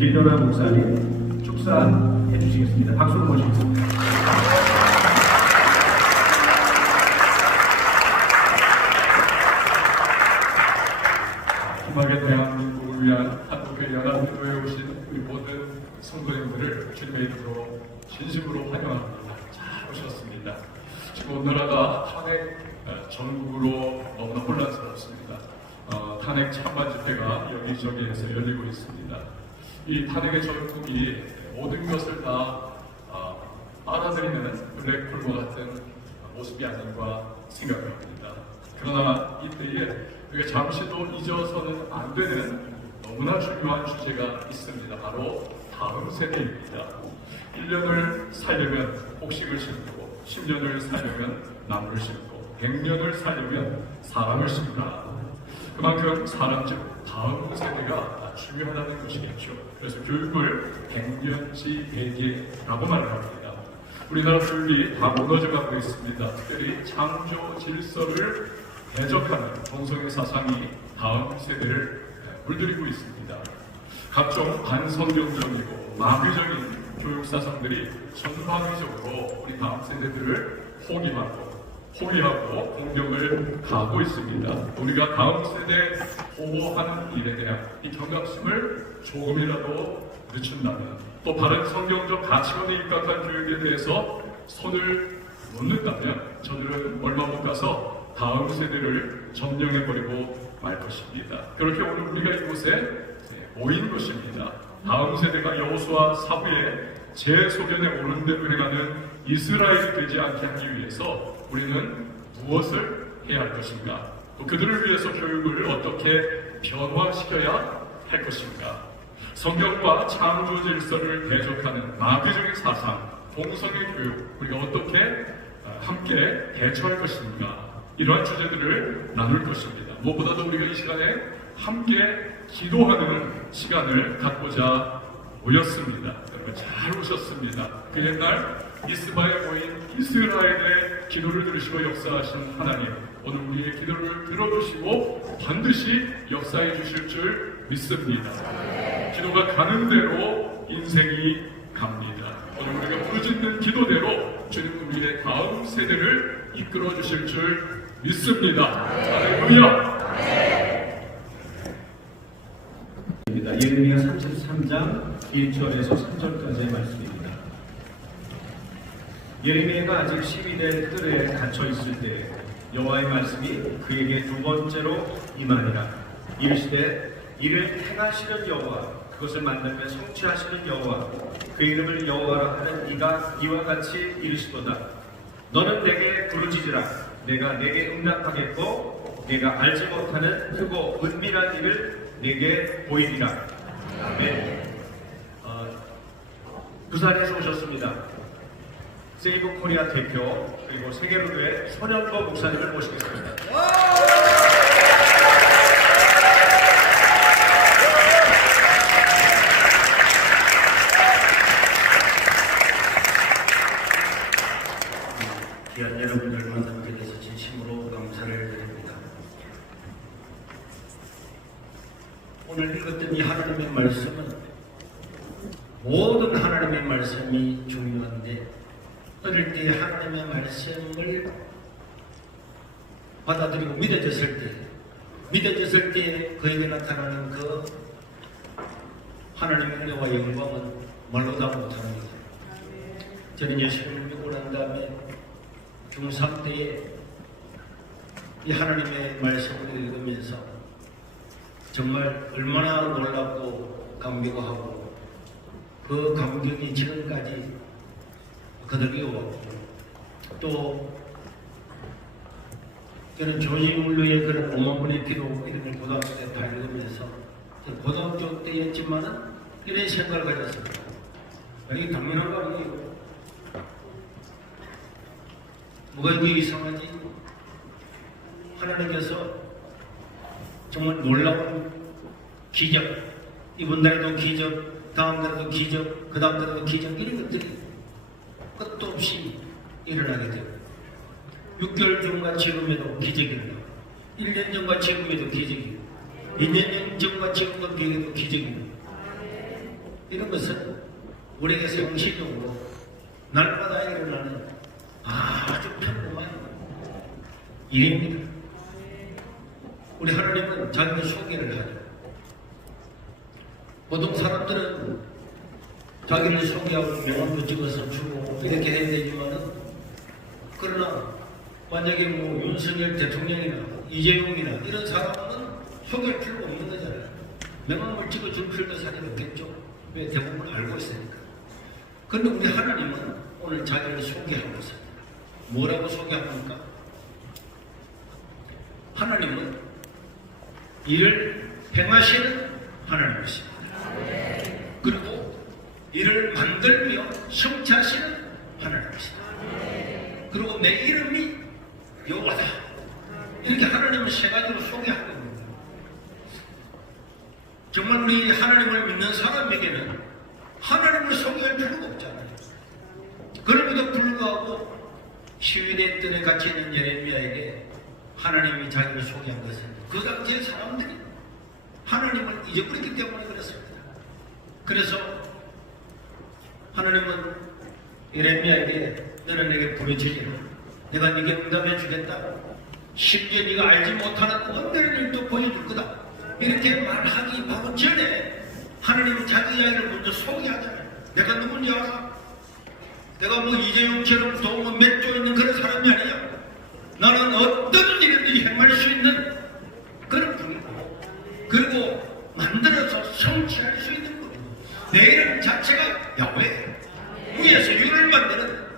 길도나 목사님 축사해 주시겠습니다. 박수로 모시겠습니다. 기막의 대한민국을 위한 한국의 연합기도에 오신 우리 모든 성도님들을 주님의 이름으로 진심으로 환영합니다. 잘 오셨습니다. 지금 오늘나라가 탄핵 전국으로 너무나 혼란스럽습니다. 탄핵 찬반 집회가 여기저기에서 열리고 있습니다. 이 탄핵의 전국이 모든 것을 다 빨아들이는 블랙홀과 같은 모습이 아닌가 생각합니다. 그러나 이때에 우리가 잠시도 잊어서는 안 되는 너무나 중요한 주제가 있습니다. 바로 다음 세대입니다. 1년을 살려면 곡식을 심고 10년을 살려면 나무를 심고 100년을 살려면 사람을 심다. 그만큼 사람 즉 다음 세대가 중요하다는 것이겠죠. 그래서 교육을 100년치 대계라고 말을 합니다. 우리나라 교육이 다 무너져 가고 있습니다. 특별히 창조 질서를 대적하는 동성애 사상이 다음 세대를 물들이고 있습니다. 각종 반성경적이고 마귀적인 교육 사상들이 전방위적으로 우리 다음 세대들을 포위하고 공격을 가하고 있습니다. 우리가 다음 세대 보호하는 일에 대한 이 경각심을 조금이라도 늦춘다면, 또 바른 성경적 가치관에 입각한 교육에 대해서 손을 놓는다면 저들은 얼마 못 가서 다음 세대를 점령해버리고 말 것입니다. 그렇게 오늘 우리가 이곳에 모인 것입니다. 다음 세대가 여호수아 사부의 재소견에 오른 대로 행하는 이스라엘이 되지 않게 하기 위해서 우리는 무엇을 해야 할 것인가? 또 그들을 위해서 교육을 어떻게 변화시켜야 할 것인가? 성경과 창조 질서를 대적하는 마귀적인 사상, 동성애 교육, 우리가 어떻게 함께 대처할 것인가? 이러한 주제들을 나눌 것입니다. 무엇보다도 우리가 이 시간에 함께 기도하는 시간을 갖고자 모였습니다. 여러분 잘 오셨습니다. 그 옛날 미스바에 모인 이스라엘의 기도를 들으시고 역사하신 하나님, 오늘 우리의 기도를 들어주시고 반드시 역사해 주실 줄 믿습니다. 기도가 가는 대로 인생이 갑니다. 오늘 우리가 부르짖는 기도대로 주님 우리의 다음 세대를 이끌어 주실 줄 믿습니다. 할렐루야. 예레미야 33장 1절에서 3절까지의 말씀입니다. 예레미야가 아직 12대 뜰에 갇혀 있을 때 여호와의 말씀이 그에게 두 번째로 임하니라. 이르시되 이를 행하시는 여호와, 그것을 만들며 성취하시는 여호와, 그 이름을 여호와라 하는 이가 이와 같이 이르시도다. 너는 내게 부르짖으라. 내가 내게 응답하겠고 내가 알지 못하는 크고 은밀한 일을 내게 보이리라. 네. 부산에서 오셨습니다. 세이브 코리아 대표 그리고 세계로교회 손현보 목사님을 모시겠습니다. 귀한 여러분들 만나게 돼서 진심으로 감사를 드립니다. 오늘 읽었던 이 하나님의 말씀은 모든 하나님의 말씀이 중요한데, 어릴 때 하나님의 말씀을 받아들이고 믿어졌을 때 그에게 나타나는 그 하나님의 은혜와 영광은 말로 다 못합니다. 저는 예수님을 믿고 난 다음에 중3 때에 이 하나님의 말씀을 읽으면서 정말 얼마나 놀랍고 감격하고 그 감격이 지금까지 거듭이고, 또 저는 조지 물루의 그런 5만분의 기도 이름을 고등학교 때 다 읽으면서 고등학교 때였지만은 이런 생각을 가졌습니다. 이게 당연한 거 아니에요? 뭐가 이게 이상하지? 하나님께서 정말 놀라운 기적, 이번 달에도 기적, 다음 달에도 기적, 그 다음 달에도 기적, 이런 것들이 끝도 없이 일어나게 되고, 6개월 전과 지금에도 기적입니다. 1년 전과 지금에도 기적이고, 2년 전과 지금과 비교해도 기적입니다. 이런 것은 우리에게 상식적으로 날마다 일어나는 아주 평범한 일입니다. 우리 하나님은 자기를 소개를 하죠. 보통 사람들은 자기를 소개하고 명함도 찍어서 주고 이렇게 해야 되지만은, 그러나 만약에 뭐 윤석열 대통령이나 이재용이나 이런 사람은 소개할 필요가 없는 거잖아요. 명함을 찍어줄 필요도 사실 없겠죠. 왜? 대부분 알고 있으니까. 그런데 우리 하나님은 오늘 자기를 소개하고 있습니다. 뭐라고 소개합니까? 하나님은 이를 행하시는 하나님이십니다. 그리고 이를 만들며 성취하시는 하나님이십니다. 그리고 내 이름이 여호와다. 이렇게 하나님을 세 가지로 소개하고 있습니다. 정말 우리 하나님을 믿는 사람에게는 하나님을 소개할 필요가 없잖아요. 그럼에도 불구하고 시위대 뜰에 갇혀 있는 예레미야에게 하나님이 자기를 소개한 것은 그 당시의 사람들이 하나님을 잊어버렸기 때문에 그렇습니다. 그래서 하나님은 예레미야에게 너는 내게 부르짖으라. 내가 네게 응답해 주겠다. 심지어 네가 알지 못하는 원대한 일도 보여줄 거다. 이렇게 말하기 바로 전에 하나님은 자기 이야기를 먼저 소개하잖아요. 내가 누군지 알아? 내가 뭐 이재용처럼 돈을 몇 조 있는 그런 사람이 아니야. 나는 어떤 일이든지 행할 수 있는 그런 분이고, 그리고 만들어서 성취할 수 있는 분이고, 내 이름 자체가 야훼, 위에서 유를 만드는,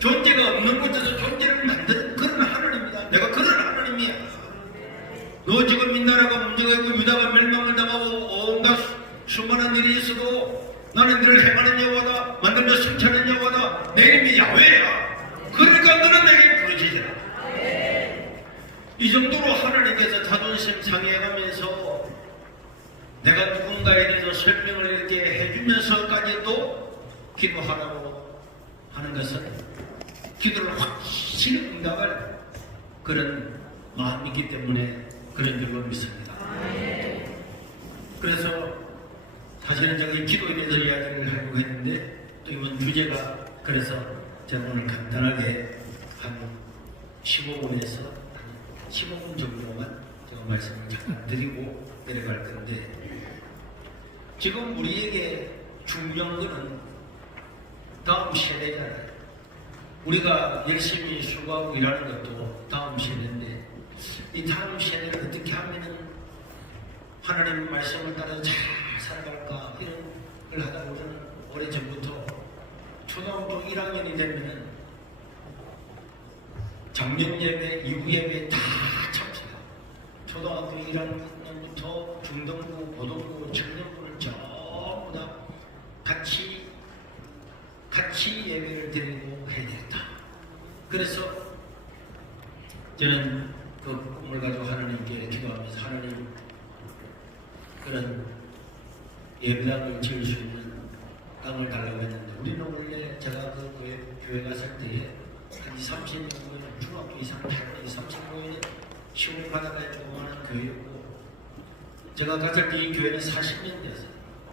존재가 없는 곳에서 존재를 만드는 그런 하나님이다. 내가 그런 하나님이야. 너 지금 이 나라가 문제가 있고 유다가 멸망을 당하고 온갖 수많은 일이 있어도 나는 너를 행하는 여호와다. 만들며 성취하는 여호와다. 내 이름이 야훼야. 그러니까 너는 내게 부르짖으라. 이 정도로 하나님께서 자존심 상해가면서 내가 누군가에 대해서 설명을 이렇게 해주면서까지도 기도하라고 하는 것은 기도를 확실히 응답할 그런 마음이기 때문에 그런 줄로 믿습니다. 그래서 사실은 제가 이 기도에 대해서 이야기를 하려고 했는데, 또 이번 주제가, 그래서 제가 오늘 간단하게 한 15분에서 15분 정도만 제가 말씀을 잠깐 드리고 내려갈 건데, 지금 우리에게 중요한 것은 다음 세대잖아요. 우리가 열심히 수고하고 일하는 것도 다음 세대인데, 이 다음 세대를 어떻게 하면은 하나님의 말씀을 따라서 잘 살아갈까, 이런 걸 하다 보면 오래전부터 초등학교 1학년이 되면은 작년 예배, 이후 예배 다 참석해요. 초등학교 1학년부터 중등부, 고등부, 청년부를 전부 다 같이 예배를 드리고 해야 되겠다. 그래서 저는 그 꿈을 가지고 하나님께 기도하면서, 하나님, 그런 예배당을 지을 수 있는 땅을 달라고 했는데, 우리는 원래 제가 그 교회 갔을 때에 한 30년 후에는 중학교 2, 3년, 2, 30년에 시골 바다에 조그마한 교회였고, 제가 갔을 때 이 교회는 40년 됐어요.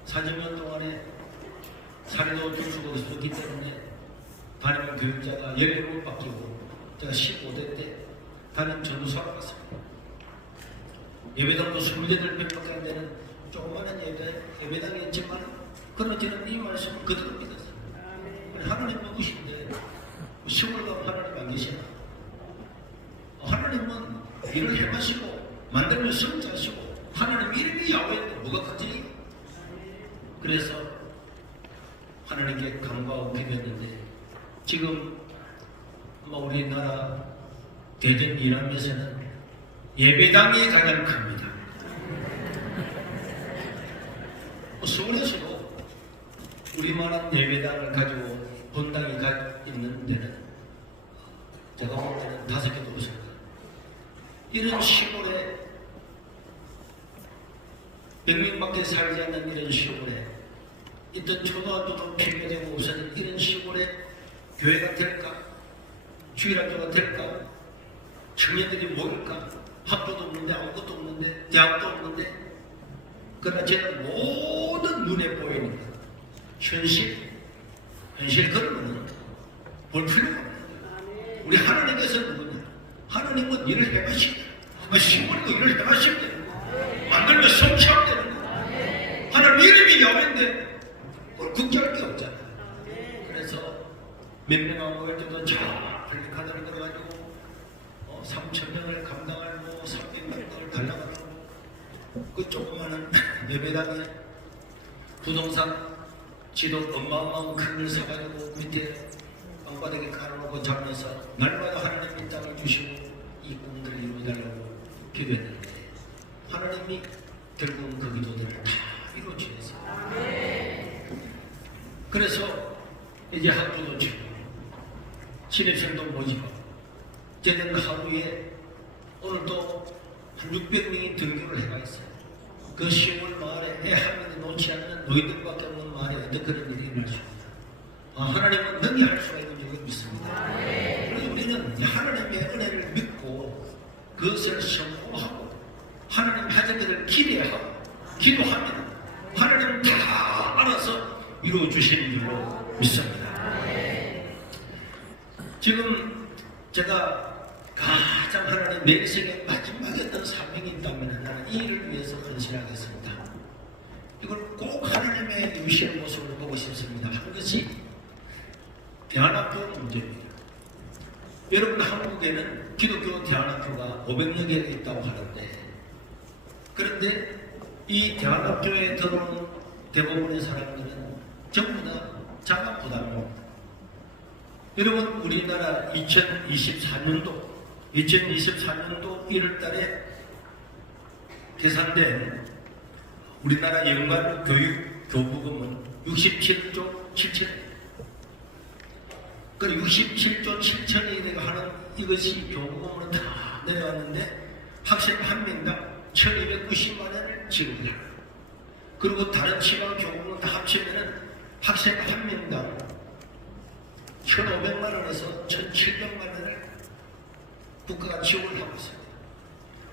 40년 동안에 사례도 어쩔 수가 없었기 때문에 담임 교육자가 17 바뀌고, 제가 15대 때 담임 전도사로 갔습니다. 예배당도 28명밖에 안 되는 조그마한 예배당이 있지만, 그러나 저는 이 말씀을 그대로 믿었어요. 하나님 누구신데 시골 가면 하나님 안 계시나? 하나님은 일을 해마시고 만들면 성취하시고, 하나님 이름이 야훼인데 뭐가 큰지. 그래서 하나님께 간구하고 기도했는데, 지금 우리나라 대전 이남에서는 예배당이 가장 큽니다. 서울에서도 우리만한 예배당을 가지고 본당이 있는 데는 제가 볼 때는 5개도 없습니다. 이런 시골에 100명밖에 살지 않는 이런 시골에, 있던 초등학교도 폐교되고 없어진 이런 시골에 교회가 될까? 주일학교가 될까? 청년들이 모일까? 학교도 없는데, 아무것도 없는데, 대학도 없는데. 그러나 저는 모든 눈에 보이는 것, 현실 그러면은 볼 필요가 없어요. 우리 하나님께서 누구냐? 하나님은 일을 해가시고 시골도 일을 해가시면 되는 만들면 성취하면 되는 거예요. 하나님 이름이 야훼인데 뭘 걱정할 게 없잖아요. 그래서 몇 명하고 모일 때도 저 플리카드를 걸어가지고 3,000명을 감당할 300명을 달라가지고 그 조그마한 예배당에 부동산 지도 어마어마한 큰 걸 사가지고 밑에 땅바닥에 깔아놓고 자면서 날마다 하나님 이 땅을 주시고 이 꿈들을 이루어달라고 기도했는데 하나님이 결국은 그 기도들을 다 이루어주셨어요. 그래서 이제 학교도 치고 신입생도 모집하고 저는 하루에 오늘도 한 600명이 등교를 해가 있어요. 그 10월 말에 애 한 명이 놓지 않는 노인들밖에 없는 말에 어떻게 그런 일이 일어날 수 있다. 하나님은 능히 할 수가 있는 줄을 믿습니다. 그래서 우리는 하나님의 은혜를 믿고 그것을 선포하고 하나님 하신 것을 기대하고 기도하면 하나님은 다 알아서 이루어 주시는 줄로 믿습니다. 지금 제가 가장 하나님 내 인생의 마지막에 어떤 사명이 있다면 나는 이 일을 위해서 헌신하겠습니다. 이걸 꼭 하나님의 유시의 모습을 보고 싶습니다. 한 것이 대안학교 문제입니다. 여러분 한국에는 기독교 대안학교가 500여 개 있다고 하는데 그런데 이 대안학교에 들어오는 대부분의 사람들은 전부 다 자가부담입니다. 여러분 우리나라 2024년도 1월달에 계산된 우리나라 연간 교부금은 67조 7천원. 그 67조 7천원이 하는 이것이 교부금으로 다 내려왔는데 학생 한 명당 1290만 원을 지급해요. 그리고 다른 지방 교부금을 다 합치면은 학생 한 명당 1,500만 원에서 1,700만 원을 국가가 지원을 하고 있습니다.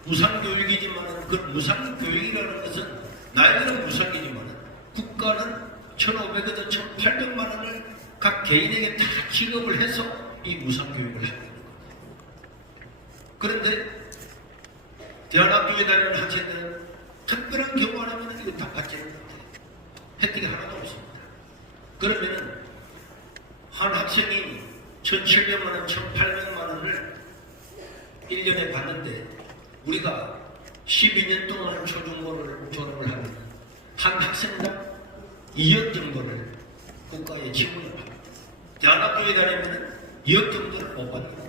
무상교육이지만 그 무상교육이라는 것은 나에게는 무상이지만 국가는 1,500에서 1,800만 원을 각 개인에게 다 지급을 해서 이 무상교육을 하고 있는 겁니다. 그런데 대안학교에 다니는 학생들은 특별한 경우 안 하면 이거 다 받지는 못해요. 혜택이 하나도 없습니다. 그러면은 한 학생이 1,700만 원, 1,800만 원을 1년에 받는데 우리가 12년 동안 초중고를 졸업을 하면 한 학생당 2억 정도를 국가에 지원을 합니다. 대안학교에 다니면 2억 정도를 못 받는다.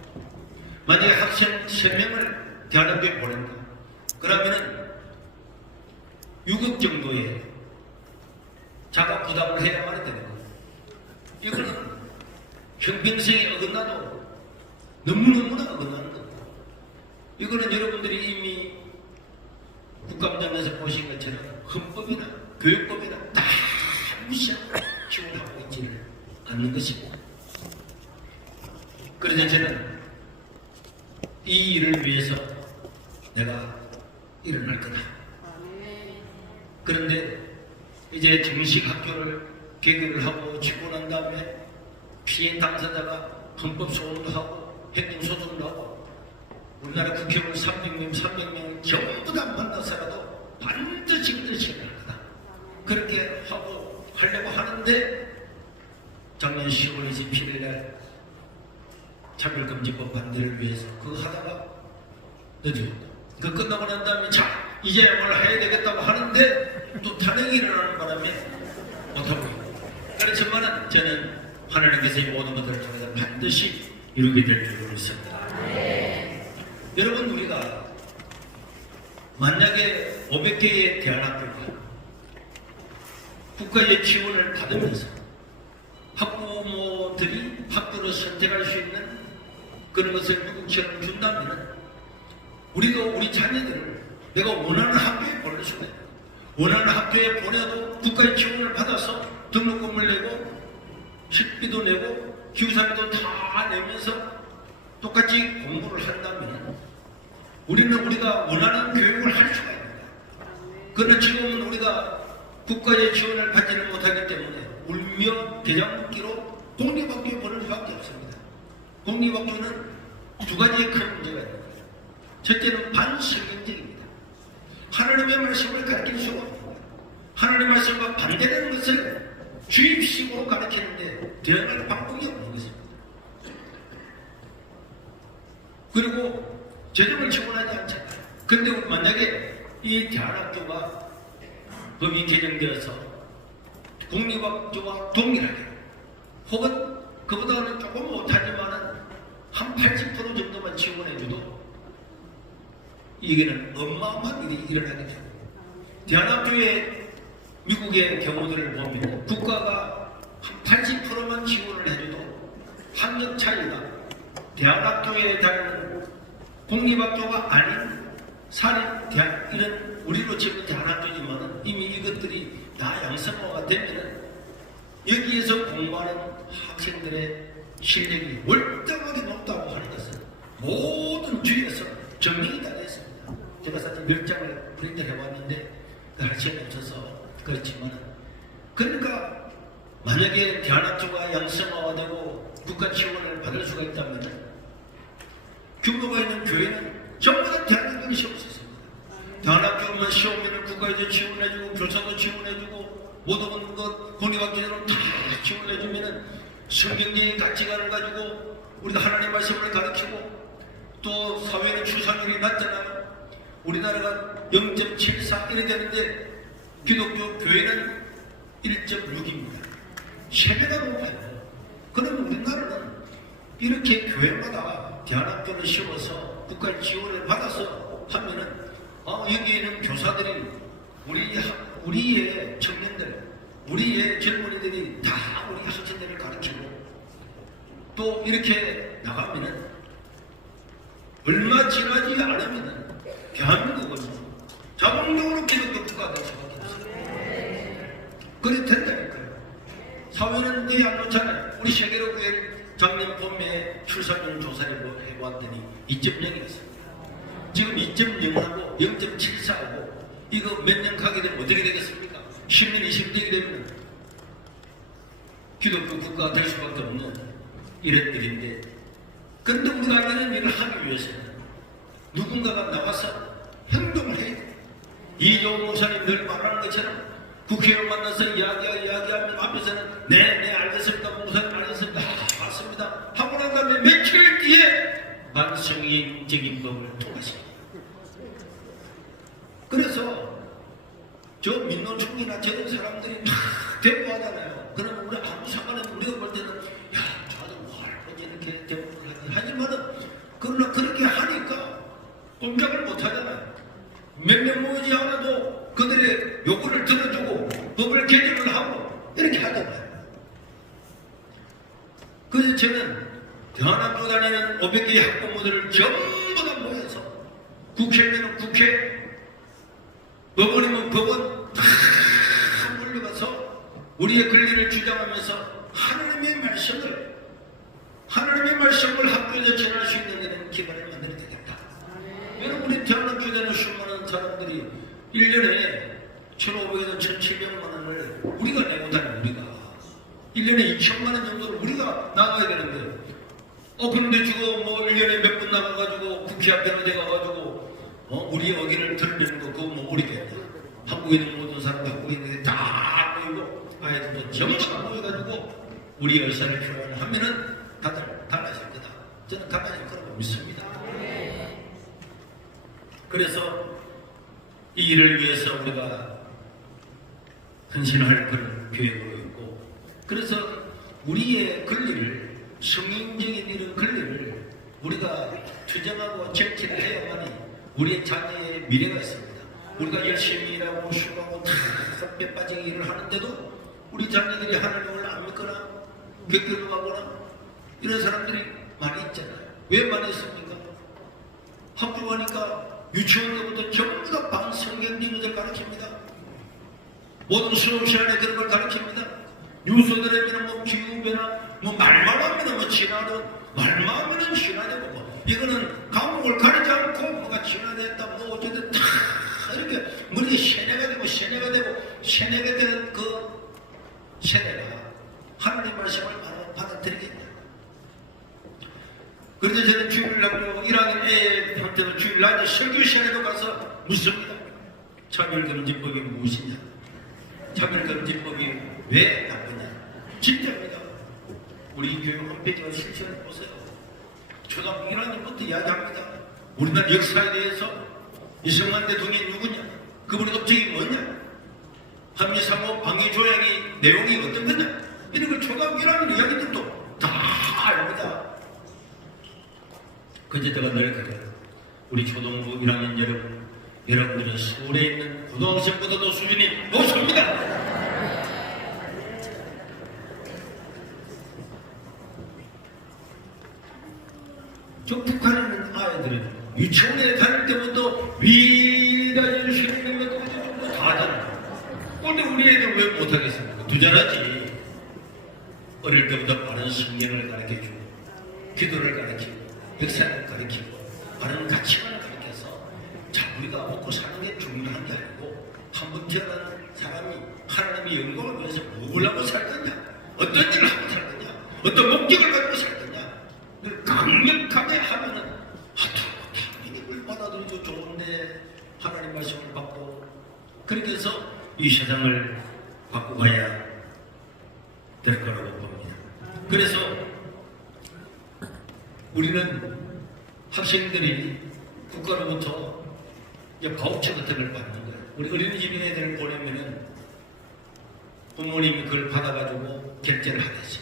만약에 학생 3명을 대안학교에 보낸다. 그러면은 6억 정도의 자가 부담을 해야만 되는 거예요. 이거는 형평성에 어긋나도 너무너무나 어긋나는 겁니다. 이거는 여러분들이 이미 국감장에서 보신 것처럼 헌법이나 교육법이나 다 무시하고 지원하고 있지를 않는 것입니다. 그래서 저는 이 일을 위해서 내가 일어날 거다. 그런데 이제 정식 학교를 개교를 하고 짓고 난 다음에 피해 당사자가 헌법소원도 하고 행정소송도 하고 우리나라 국회의원 300명 전부 다 만나서라도 반드시 일어날 거다. 그렇게 하려고 하는데 작년 10월 27일 날 차별금지법 반대를 위해서 그거 하다가 늦어졌다. 그 끝나고 난 다음에 자 이제 뭘 해야 되겠다고 하는데 또 탄핵이 일어나는 바람에 못하고 있고 그렇지만 저는 하나님께서 이 모든 것들을 통해서 반드시 이루게 될 줄로 믿습니다. 여러분 우리가 만약에 500개의 대안학교가 국가의 지원을 받으면서 학부모들이 학교를 선택할 수 있는 그런 것을 미국처럼 준다면 우리가 우리 자녀들을 내가 원하는 학교에 보낼 수가 있다. 원하는 학교에 보내도 국가의 지원을 받아서 등록금을 내고 식비도 내고 교사비도 다 내면서 똑같이 공부를 한다면 우리는 우리가 원하는 교육을 할 수가 있습니다. 그러나 지금은 우리가 국가의 지원을 받지는 못하기 때문에 울며 개장기로 공립학교에 보낼 수밖에 없습니다. 공립학교는 두 가지의 큰 문제가 있습니다. 첫째는 반성경적입니다. 하나님의 말씀을 가르칠 수가 없습니다. 하나님의 말씀과 반대되는 것을 주입식으로 가르치는데 대응할 방법이 없는 것입니다. 그리고 재정을 지원하지 않잖아요. 그런데 만약에 이 대안학교가 법이 개정되어서 공립학교와 동일하게 혹은 그보다는 조금 못하지만은 한 80% 정도만 지원해줘도 이게는 어마어마한 일이 일어나게 됩니다. 대안학교의 미국의 경우들을 보면 국가가 한 80%만 지원을 해줘도 학력 차이가 대안학교에 다니는 공립학교가 아닌 사립 대학 이런 우리로 치면 대안학교지만 이미 이것들이 다 양성화가 되면은 여기에서 공부하는 학생들의 실력이 월등하게 높다고 하는 것은 모든 주에서 증명이 다 됐습니다. 제가 사실 몇 장을 프린트 해봤는데 그 할 시간이 없어서 그렇지만 그러니까 만약에 대안학교가 양성화가 되고 국가 지원을 받을 수가 있다면 규모가 있는 교회는 전부 다 대안학교를 시험을 썼습니다. 대안학교만 시험을 국가에서 지원해주고 교사도 지원해주고 모든 것 공립학교는 다 지원해주면은 성경적인 가치관을 가지고 우리가 하나님의 말씀을 가르치고 또 사회는 출산율이 낮잖아요. 우리나라가 0.74 이래 되는데 기독교 교회는 1.6입니다. 3배가 높아요. 그럼 우리나라는 이렇게 교회마다 대안학교를 씌워서 국가 지원을 받아서 하면은 여기에는 교사들이 우리의 청년들, 우리의 젊은이들이 다 우리 학생들을 가르치고 또 이렇게 나가면은 얼마 지나지 않으면은 대한민국은 자동적으로 기독교 국가가 될 수밖에 없어요. 그래 된다니까요. 사회는 되게 안 좋잖아요. 우리 세계로 작년 봄에 출산율 조사를 해봤더니 2.0이었습니다. 지금 2.0하고 0.74하고 이거 몇 년 가게 되면 어떻게 되겠습니까? 10년, 20년이 되면 기독교 국가가 될 수밖에 없는 이런 일인데 그런데 우리가 이런 일을 하기 위해서는 누군가가 나와서 행동을 해야 돼요. 이종호 목사님 늘 말하는 것처럼 국회의원 만나서 이야기하면 앞에서는 네 알겠습니다. 목사님 알겠습니다. 맞습니다. 하고 난 다음에 며칠 뒤에 반성인적인 법을 통하십니다. 그래서 저 민노총이나 저런 사람들이 막 대꾸하잖아요. 그러면 우리 아무 상관없는 우리가 볼 때는 저도 뭘 이렇게 대꾸를 하지 하지만은 그러나 그렇게 하니까 꼼짝을 못하잖아요. 몇 명 모이지 않아도 그들의 요구를 들어주고 법을 개정을 하고 이렇게 하잖아요. 그래서 저는 대한학교 다니는 500개의 학부모들을 전부 다 모여서 국회의원은 국회, 법원이면 법원 다 몰려가서 우리의 권리를 주장하면서 하나님의 말씀을 학교에서 전할 수 있는 데는 기반을 만들어야 되겠다. 여러분 우리 대한학교에 다니는 수많은 사람들이 1년에 1,500에서 1,700만 원을 우리가 내고 다니는 우리가 1년에 2천만 원 정도를 우리가 나가야 되는데 그런데 지금 뭐 1년에 몇 분 나가가지고 국회 앞에로 돼가가지고 우리 여기를 들면 그거 뭐 모르겠네. 한국에 있는 모든 사람들 한국에 있는데 다 모이고 아이들도 전부 다 모여가지고 우리 의사를 표현하면은 다들 달라질 거다. 저는 달라질 거라고 믿습니다. 그래서 이 일을 위해서 우리가 헌신할 그런 계획으로 있고 그래서 우리의 권리를 성인적인 이런 권리를 우리가 투쟁하고 정치를 해야만이 우리의 자녀의 미래가 있습니다. 우리가 열심히 일하고 수고하고 다 뼈 빠지게 일을 하는데도 우리 자녀들이 하나님을 안 믿거나 객교로 가거나 이런 사람들이 많이 있잖아요. 왜 많이 있습니까? 학교 가니까 유치원 때부터 전부 다 반성경적을 가르칩니다. 모든 수업 시간에 그런 걸 가르칩니다. 뉴스들에는 뭐 기후변화, 뭐 말만 하면 뭐 진화도, 말만 하면 진화되고 뭐 이거는 과목을 가르치 않고 뭐가 진화됐다 뭐 어쨌든 다 이렇게 머리에 세뇌가 되고 세뇌가 되는 그 세뇌가 하나님 말씀을 받아들이겠냐. 그래서 저는 주일날로 1학년 애한테도 주일날 설교 시간에도 가서 묻습니다. 차별금지법이 무엇이냐? 차별금지법이 왜 나쁘냐? 진짜입니다. 우리 교육 홈페이지가 실천해 보세요. 초등학교 1학년부터 이야기합니다. 우리나라 역사에 대해서 이승만 대통령이 누구냐? 그분의 업적이 뭐냐? 한미상호 방위조약의 내용이 어떤 거냐? 이런 걸 초등학교 1학년 이야기들도 다 압니다. 그제 제가 늘 그래요. 우리 초등부 1학년 여러분들은 서울에 있는 고등학생보다도 수준이 높습니다. 저 북한에 있는 아이들은 유치원에 다닐 때부터 위다연 수행을 다 하잖아요. 근데 우리 애들 왜 못하겠습니까? 두잘하지. 어릴 때부터 바른 신경을 가르쳐주고 기도를 가르치고 역사를 가르치고 바른 가치관을 가르쳐서 자 우리가 먹고 사는 게 중요한 게 아니고 한번 태어난 사람이 하나님의 영광을 위해서 뭘 하고 살 거냐, 어떤 일을 하고 살 거냐, 어떤 목적을 가지고 살 거냐 이걸 강력하게 하면은 당연히 물 받아들이도 좋은데 하나님 말씀을 받고 그렇게 해서 이 세상을 바꿔가야 될 거라고 봅니다. 그래서 우리는 학생들이 국가로부터 바우처 같은 걸 받는 거예요. 우리 어린이집 애들을 보내면은 부모님이 그걸 받아가지고 결제를 하듯이.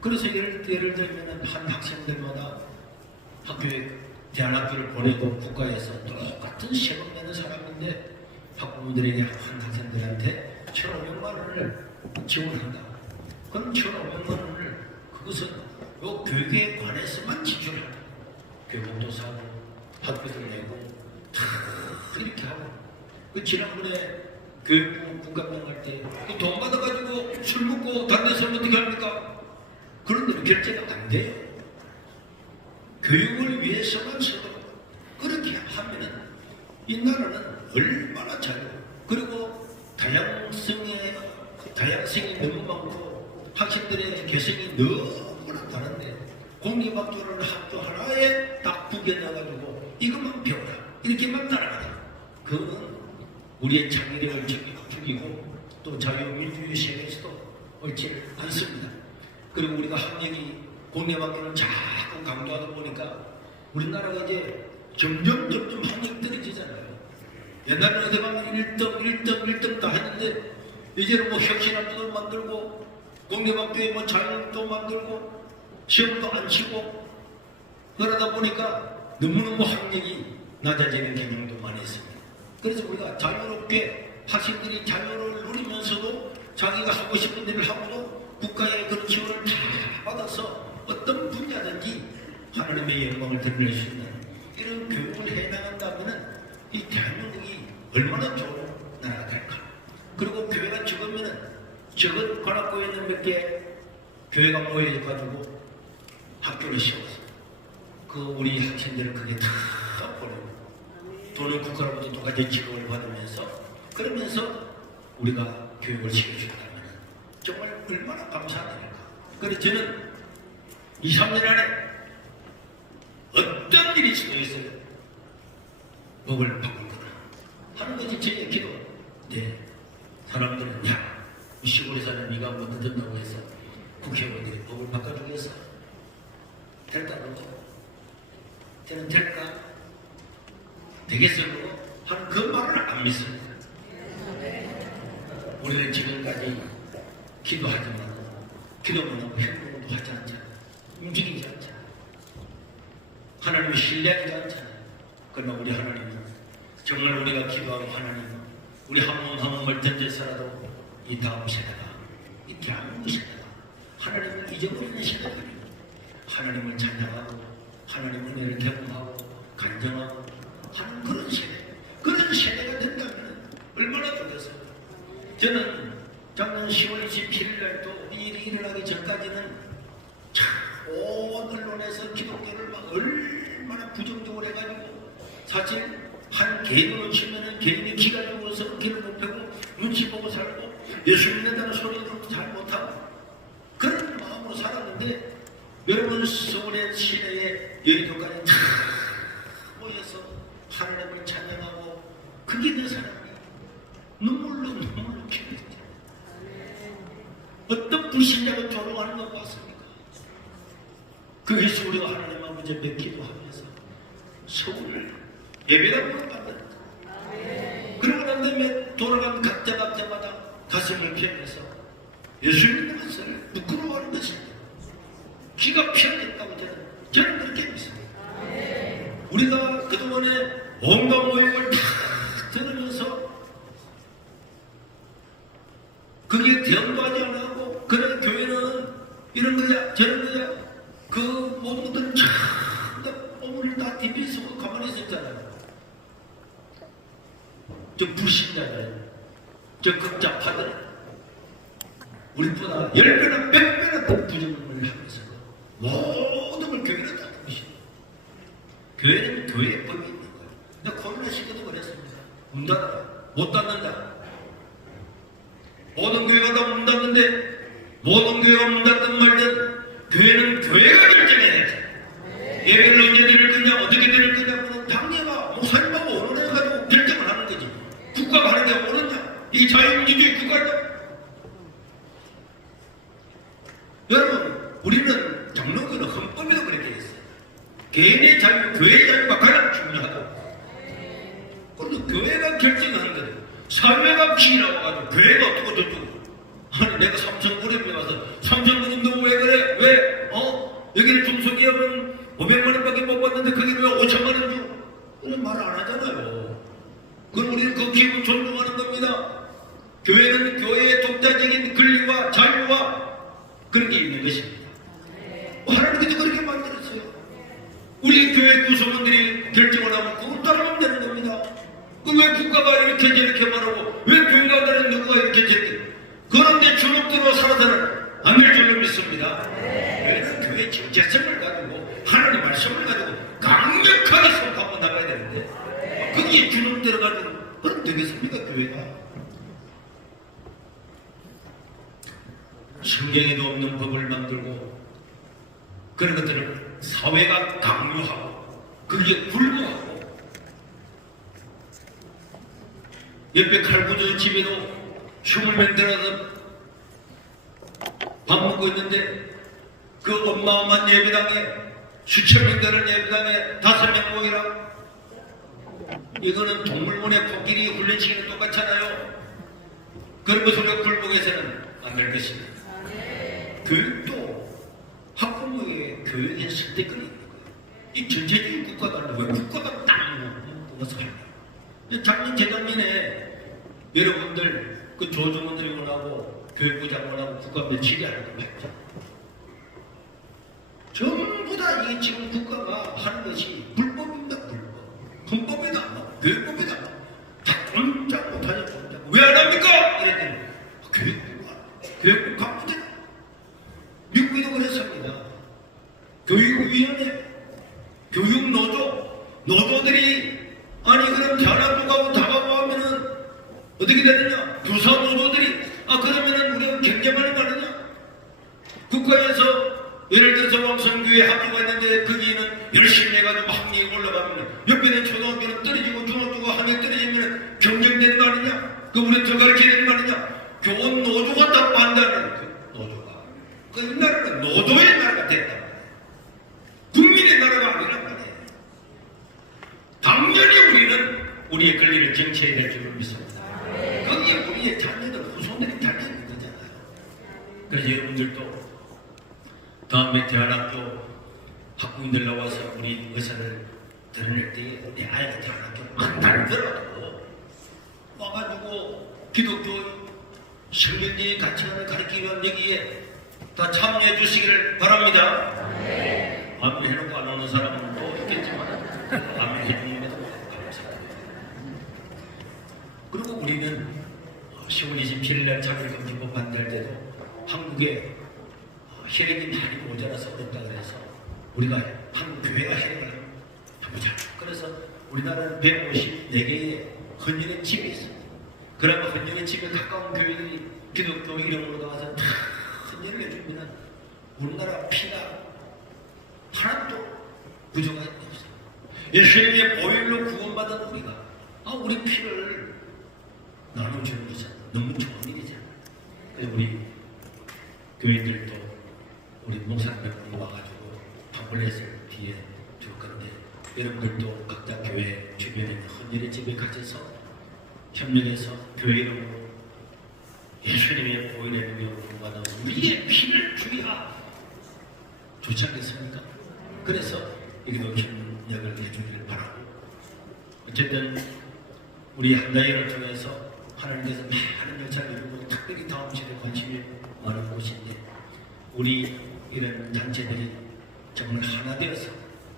그래서 예를 들면은 한 학생들마다 학교에 대안학교를 보내고 국가에서 똑같은 세금 내는 사람인데 학부모들에게 한 학생들한테 1,500만 원을 지원한다. 그럼 1,500만 원을 그것은 요 교육에 관해서만 지출한다. 교복도 사고 학비도 내고 다 이렇게 하고 그 지난번에 교육부 국감장 갈 때 그 돈 받아가지고 술 먹고 다녀서 어떻게 합니까? 그런 데는 결제가 안 돼요. 교육을 위해서만 써도 그렇게 하면은 이 나라는 얼마나 자유 그리고 다양성이 너무 많고 학생들의 개성이 너무나 다른데 공립학교를 학교 하나에 딱 구겨놔가지고 이것만 배워라 이렇게만 따라가라. 그거는 우리의 창의력을 죽이고 또 자유민주주의 세계에서도 옳지 않습니다. 그리고 우리가 학력이 공립학교를 자꾸 강조하다 보니까 우리나라가 이제 점점 학력이 떨어지잖아요. 옛날에는 어디 가면 1등 다 했는데 이제는 뭐 혁신학교도 만들고 공립학교에 뭐 자율도 만들고 시험도 안 치고 그러다 보니까 너무너무 학력이 낮아지는 경향도 많이 있습니다. 그래서 우리가 자유롭게 학생들이 자유를 누리면서도 자기가 하고 싶은 일을 하고도 국가의 그런 지원을 다 받아서 어떤 분야든지 하나님의 영광을 드러낼 수 있는 이런 교육을 해나간다면 이 대한민국이 얼마나 좋은 나라가 될까. 그리고 교회가 적은 관악구에 있는 몇 개 교회가 모여가지고 학교를 세웠어. 그 우리 학생들은 그게 다 보내고 돈을 국가로부터 똑같이 지원을 받으면서 그러면서 우리가 교육을 시켜준다면 정말 얼마나 감사한 일일까. 그래서 저는 2, 3년 안에 어떤 일이 수도 있어요. 법을 바꿀 거다 하는 것이 제 기도. 네. 사람들은 야 시골에 사는 네가 뭐 늦었다고 해서 국회의원들이 법을 바꿔주겠어? 될까 그러죠? 저는 될까? 되겠어 그거? 하는 그 말을 안 믿습니다. 우리는 지금까지 기도하지만 기도만 하고 행동도 하지 않잖아. 움직이지 않잖아. 하나님을 신뢰하지 않잖아. 그러나 우리 하나님은 정말 우리가 기도하고 하나님은 우리 한 몸 한 몸을 던져서라도 이 다음 세대가 이 대한민국 세대가 하나님을 잊어버리는 세대들이 하나님을 찬양하고 하나님의 은혜를 경험하고 간정하고 하는 그런 세대가 된다면 얼마나 좋겠어요. 저는 작년 10월 27일 날도 이 일이 일어나기 전까지는 참 온 언론에서 기독교를 막 얼마나 부정적으로 해가지고 사실 한 개인으로 치면은 개인이 기가 죽어서 길을 못 펴고 눈치 보고 살고 예수 믿는다는 소리도 잘 못하고 그런 하고 살았는데 여러분 서울의 시내에 여의도까지 다 모여서 하나님을 찬양하고 그게 내 사람이 눈물로 키웠죠. 어떤 불신자가 조롱하는 거 봤습니까? 그것이 우리가 하나님 아버지 앞에 기도하면서 서울을 예배당으로 만들었다. 그러고 난 다음에 돌아간 각자마다 가슴을 펴면서 예수님의 것을 부끄러워하는 것입니다. 귀가 피어졌다고 저는 그렇게 믿습니다. 우리가 그동안에 온갖 모욕을 다 들으면서 그게 대응도 안 하고 그래 교회는 이런 거야 저런 거야 그 모든 것들은 전부 오늘 다 DBS고 가만히 있었잖아요. 저 불신자들 저 극자파들 우리보다 10배나 100배나 더 부정을 하면서 모든 걸 교회는 다 부르시고 교회는 교회의 법이 있는 거예요. 근데 코로나 시기도 그랬습니다. 문 닫아요. 못 닫는다. 모든 교회가 다 문 닫는데 모든 교회가 문 닫든 말든 교회는 교회가 결정해야지. 예배를 언제 드릴 거냐 어떻게 드릴 거냐고는 당회가 목사님하고 언론해가지고 결정을 하는 거지. 국가가 하는 게 모르냐? 이 자유민주주의 국가다. 여러분 우리는 장로교는 헌법에도 그렇게 했어요. 개인의 자유, 교회의 자유가 가장 중요하다. 그런데 교회가 결정하는 거예요. 사회가 기라고 가지고 교회가 어떻고 저쩌고. 아니 내가 삼천구립에 와서 삼천구립 너 왜 그래? 왜? 여기는 중소기업은 500만 원밖에 못 받는데 거기는 왜 5천만 원 줘? 그런 말 안 하잖아요. 그럼 우리는 그 기업을 존중하는 겁니다. 교회는 교회의 독자적인 권리와 자유와 그런 게 있는 것입니다. 하나님께서 그렇게 만들었어요. 우리 교회 구성원들이 결정을 하면 그걸 따르면 되는 겁니다. 왜 국가가 이렇게 저렇게 말하고 왜 교회가 다른 누구가 이렇게 저렇게 그런데 주눅들어 살아서는 안 될 줄로 믿습니다. 교회는 교회 정체성을 가지고 하나님 말씀을 가지고 강력하게 선포하고 나가야 되는데 거기에 주눅들어 가지고 그럼 되겠습니까 교회가? 성경에도 없는 법을 만들고 그런 것들을 사회가 강요하고 그게 굴복하고 옆에 칼구조 집에도 20명 들어가서 밥 먹고 있는데 그 어마어마한 예배당에 수천 명 되는 예배당에 5명 모이라 이거는 동물원의 코끼리 훈련시키는 똑같잖아요. 그런 것을 우리가 굴복해서는 안 될 것입니다. 교육도 학부모의 교육에 선택권이 있는 거예요. 이 전체적인 국가가 아니고 국가가 딱 먹어서 하는 거예요. 작년 재작년에 여러분들 그 조중원들이 원하고 교육부 장관하고 국가 며칠이 하는 거 맞죠? 전부 다 이게 지금 국가가 하는 것이 불법입니다. 불법. 헌법에도 안 나오고 교육법에도 안 나오고 다 꼼짝 못하냐 꼼짝. 왜 안 합니까? 이랬더니 교육부 강부대다. 미국에도 그랬습니다. 교육위원회, 교육노조들이 아니 그럼 대학교 가고 다 가고 하면은 어떻게 되느냐? 부사 노조들이 그러면은 우리가 경쟁하는 거 아니냐? 국가에서 예를 들어서 왕성교회 학교가 있는데 거기는 열심히 해가지고 학력이 올라가면 옆에는 초등학교는 떨어지고 중학교가 학력 떨어지면 경쟁되는 거 아니냐? 그 우리 더 가르쳐야 되는 거 아니냐? 교원 노조가 다 반대하는 그 노조가. 그 나라는 노조의 나라가 됐다. 국민의 나라가 아니란 말이에요. 당연히 우리는 우리의 권리를 쟁취해야 될 줄을 믿습니다. 거기에 우리의 자녀들, 후손들이 달려있는 거잖아요. 그래서 여러분들도 다음에 대안학교 학부모들 나와서 우리 의사를 드러낼 때에 내 아이가 대안학교 안 다르더라도 와가지고 기독교 성경적인 가치관을 가르치기 위한 여기에 다 참여해 주시기를 바랍니다. 아멘 해놓고 안 오는 사람은 또 있겠지만 아멘 해주님에도 감사합니다. 그리고 우리는 10월 27일날 자율금지법 반대할 때도 한국에 혈액이 많이 모자라서 어렵다 그래서 우리가 한국 교회가 혈액을 해보자. 그래서 우리나라는 154개의 헌혈의 집이 있습니다. 그러면 헌혈의 집에 가까운 교회들이 기독교 이름으로 나와서 다 헌혈을 해줍니다. 우리나라 피가 하나도 부족한 게 없어요. 예수님의 보혈로 구원받은 우리가 우리 피를 나눠주는 거잖아. 너무 좋은 일이잖아. 그래서 우리 교인들도 우리 목사님들 와가지고 팜플렛을 뒤에 줄 건데 여러분들도 각자 교회 주변에 있는 헌혈의 집에 가셔서 협력해서 교회 이름으로 예수님의 보혈의 능력으로 구원받은 우리의 피를 주야 좋지 않겠습니까? 그래서 여기도 협력을 해주기를 바라고 어쨌든 우리 한다이를 통해서 하나님께서 많은 열차를 이루고 특별히 다음 시대에 관심이 많은 곳인데 우리 이런 단체들이 정말 하나 되어서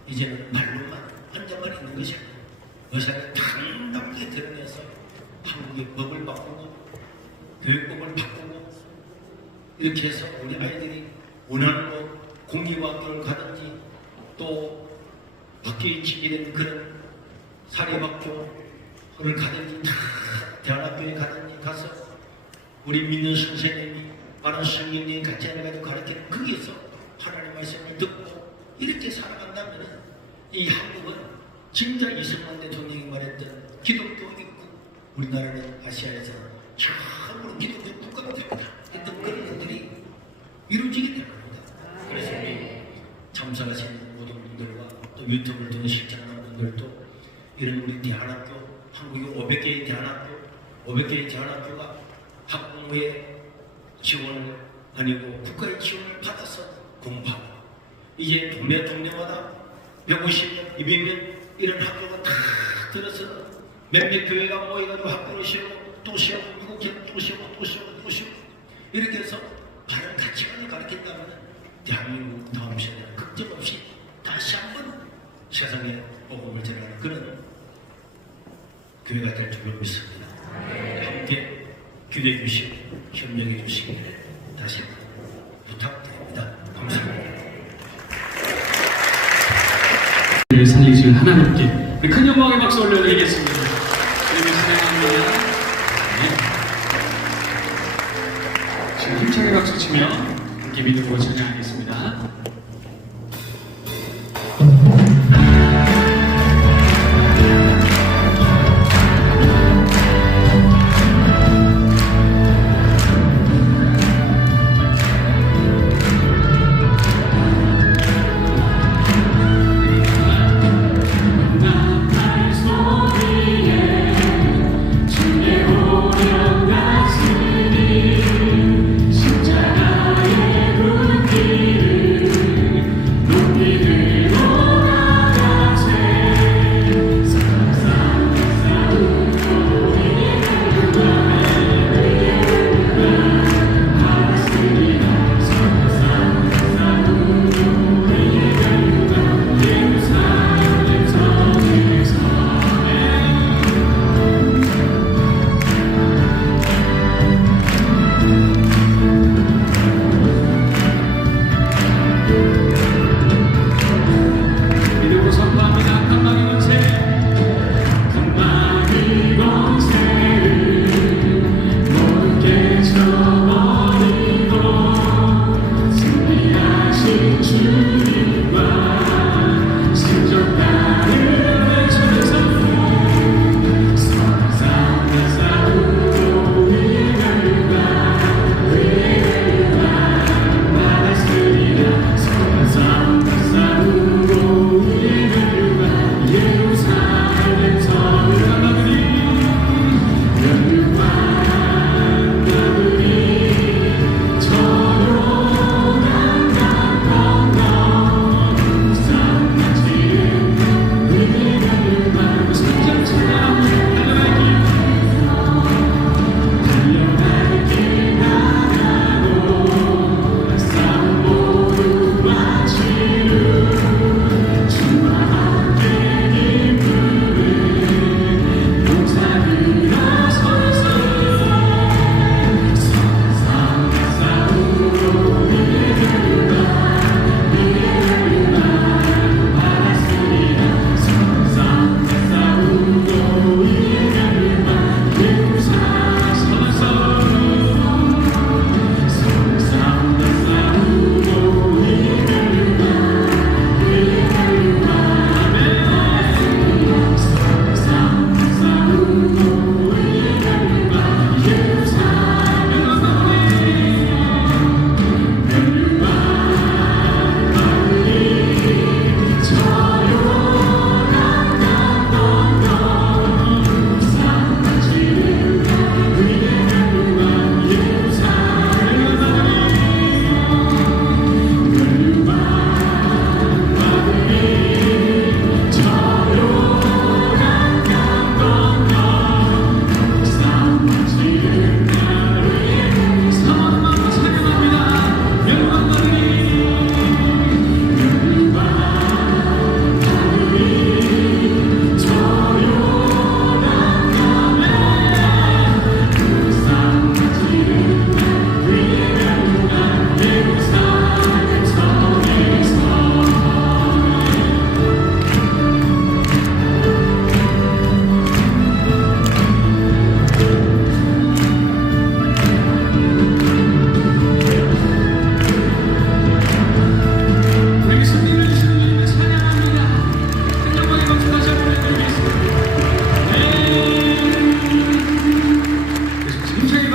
이제는 말로만 앉아만 있는 것이 아니라 의사를 당당하게 드러내서 한국의 법을 바꾸고 교육법을 바꾸고 이렇게 해서 우리 아이들이 원하는 곳 공기학교를 가든지 또 학교에 지기된 그런 사립학교를 가든지 다 대안학교에 가든지 가서 우리 믿는 선생님이 많은 성인이 같이 해가지고 가르치는 거기에서 하나님 말씀을 듣고 이렇게 살아간다면 이 한국은 진짜 이승만 대통령이 말했던 기독교 입국 우리나라는 아시아에서 처음으로 기독교 국가가 됩니다 했던 그런 것들이 이루어지게 될 겁니다. 그래서 우리 참석하신 모든 분들과 또 유튜브를 통해 실천하는 분들도 이런 우리 대안학교 한국의 500개의 대안학교 500개의 대안학교가 학부모의 지원을 아니고 국가의 지원을 받아서 공부하고 이제 동네마다 150명, 200명 이런 학교가 다 들어서 몇몇 교회가 모여가지고 학교를 세우고 또 세우고 미국 또 세우고 또 세우고 또 세우고 이렇게 해서 바른 가치관을 가르친다면 대한민국 다음 세대는 걱정 없이 다시 한번 세상에 복음을 전하는 그런 교회가 될 줄 믿습니다. 함께 기도해 주시고 협력해 주시기를 다시 한번 부탁드립니다. 감사합니다. 살리실 하나님께 큰 영광의 박수 올려드리겠습니다. 주님을 찬양합니다. 네. 지금 힘차게 박수 치며 함께 믿음으로 찬양하겠습니다. 십자가의 불길을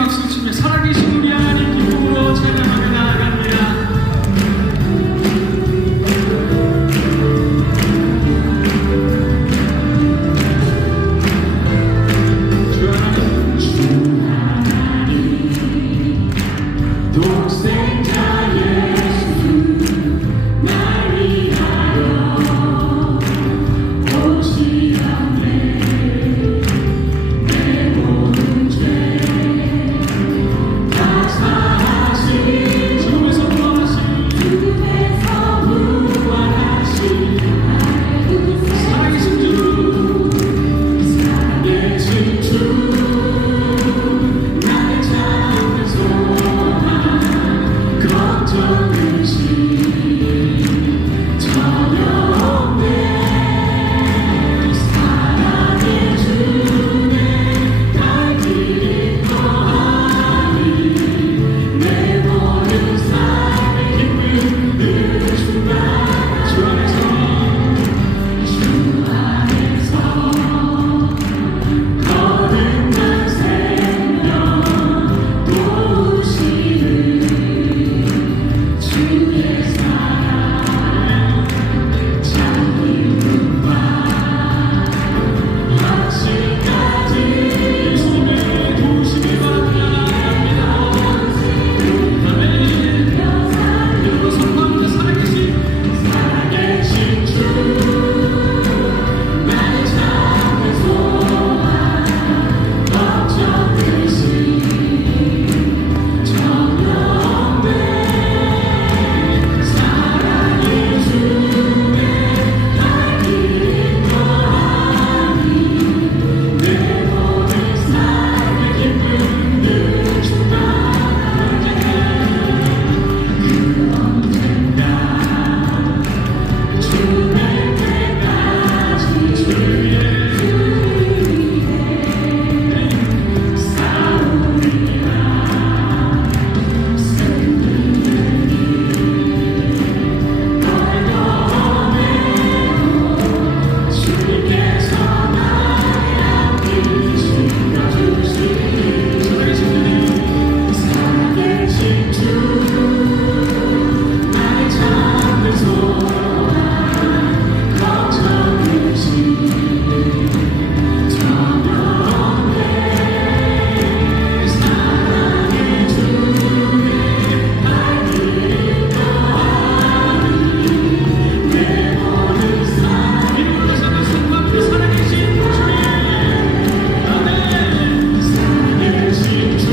박수 치며 살아계신 우리 하나님 기쁨으로 찬양하며 나아갑니다. 독생자 예수 날 위하여 오시었네. 내 모든 죄 다 사하신 죽음에서 부활하신 살아계신 주 살아계신 주 나의 참된 소망 걱정 의심 전혀 없네. 사랑의 주네 날 기뻐하니 내 모든 삶의 기쁨을 충만하라. 주 안에서 거듭난 생명 도우시는 주의 사랑 참 기쁨과 확신까지 예수님의 도우심을 바랍니다. 아멘. 그리고 선포합니다. 살아계신 주 나의 참된 소망 걱정 의심 전혀 없네. 사랑의 주에 날 기뻐하니 내 모든 삶의 기쁨을 충만하네. 그 언젠가 주의 때까지 주의 위해 싸우리라. 주님께서 나의 앞길 지켜주시니 살아계신 주 나의 참된 소망 걱정 의심 전혀 없네. 사랑의 주에 날 기뻐하니 내 모든 삶 살아계신 주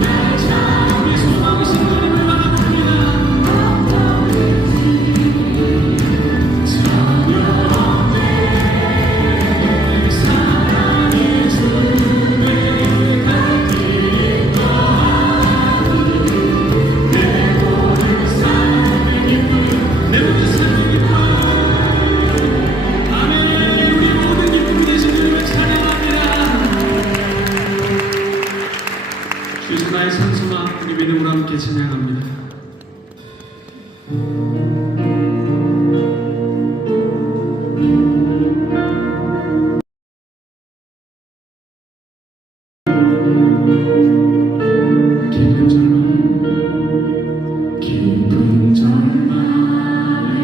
나의 참된 소망 전혀 없네. 사랑의 주에 날 기뻐하니 내 모든 삶의 기쁨 내 모든 삶의 기쁨. 아멘. 우리 모든 기쁨이 되신 주님을 찬양합니다. 주신 나의 산소나 우리 믿음으로 함께 찬양합니다. 깊은 절망에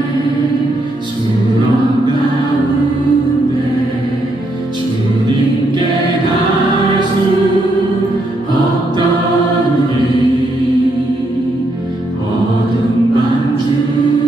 수렁 가운데 주님께 갈 수 없던 우리 어둠 밤 주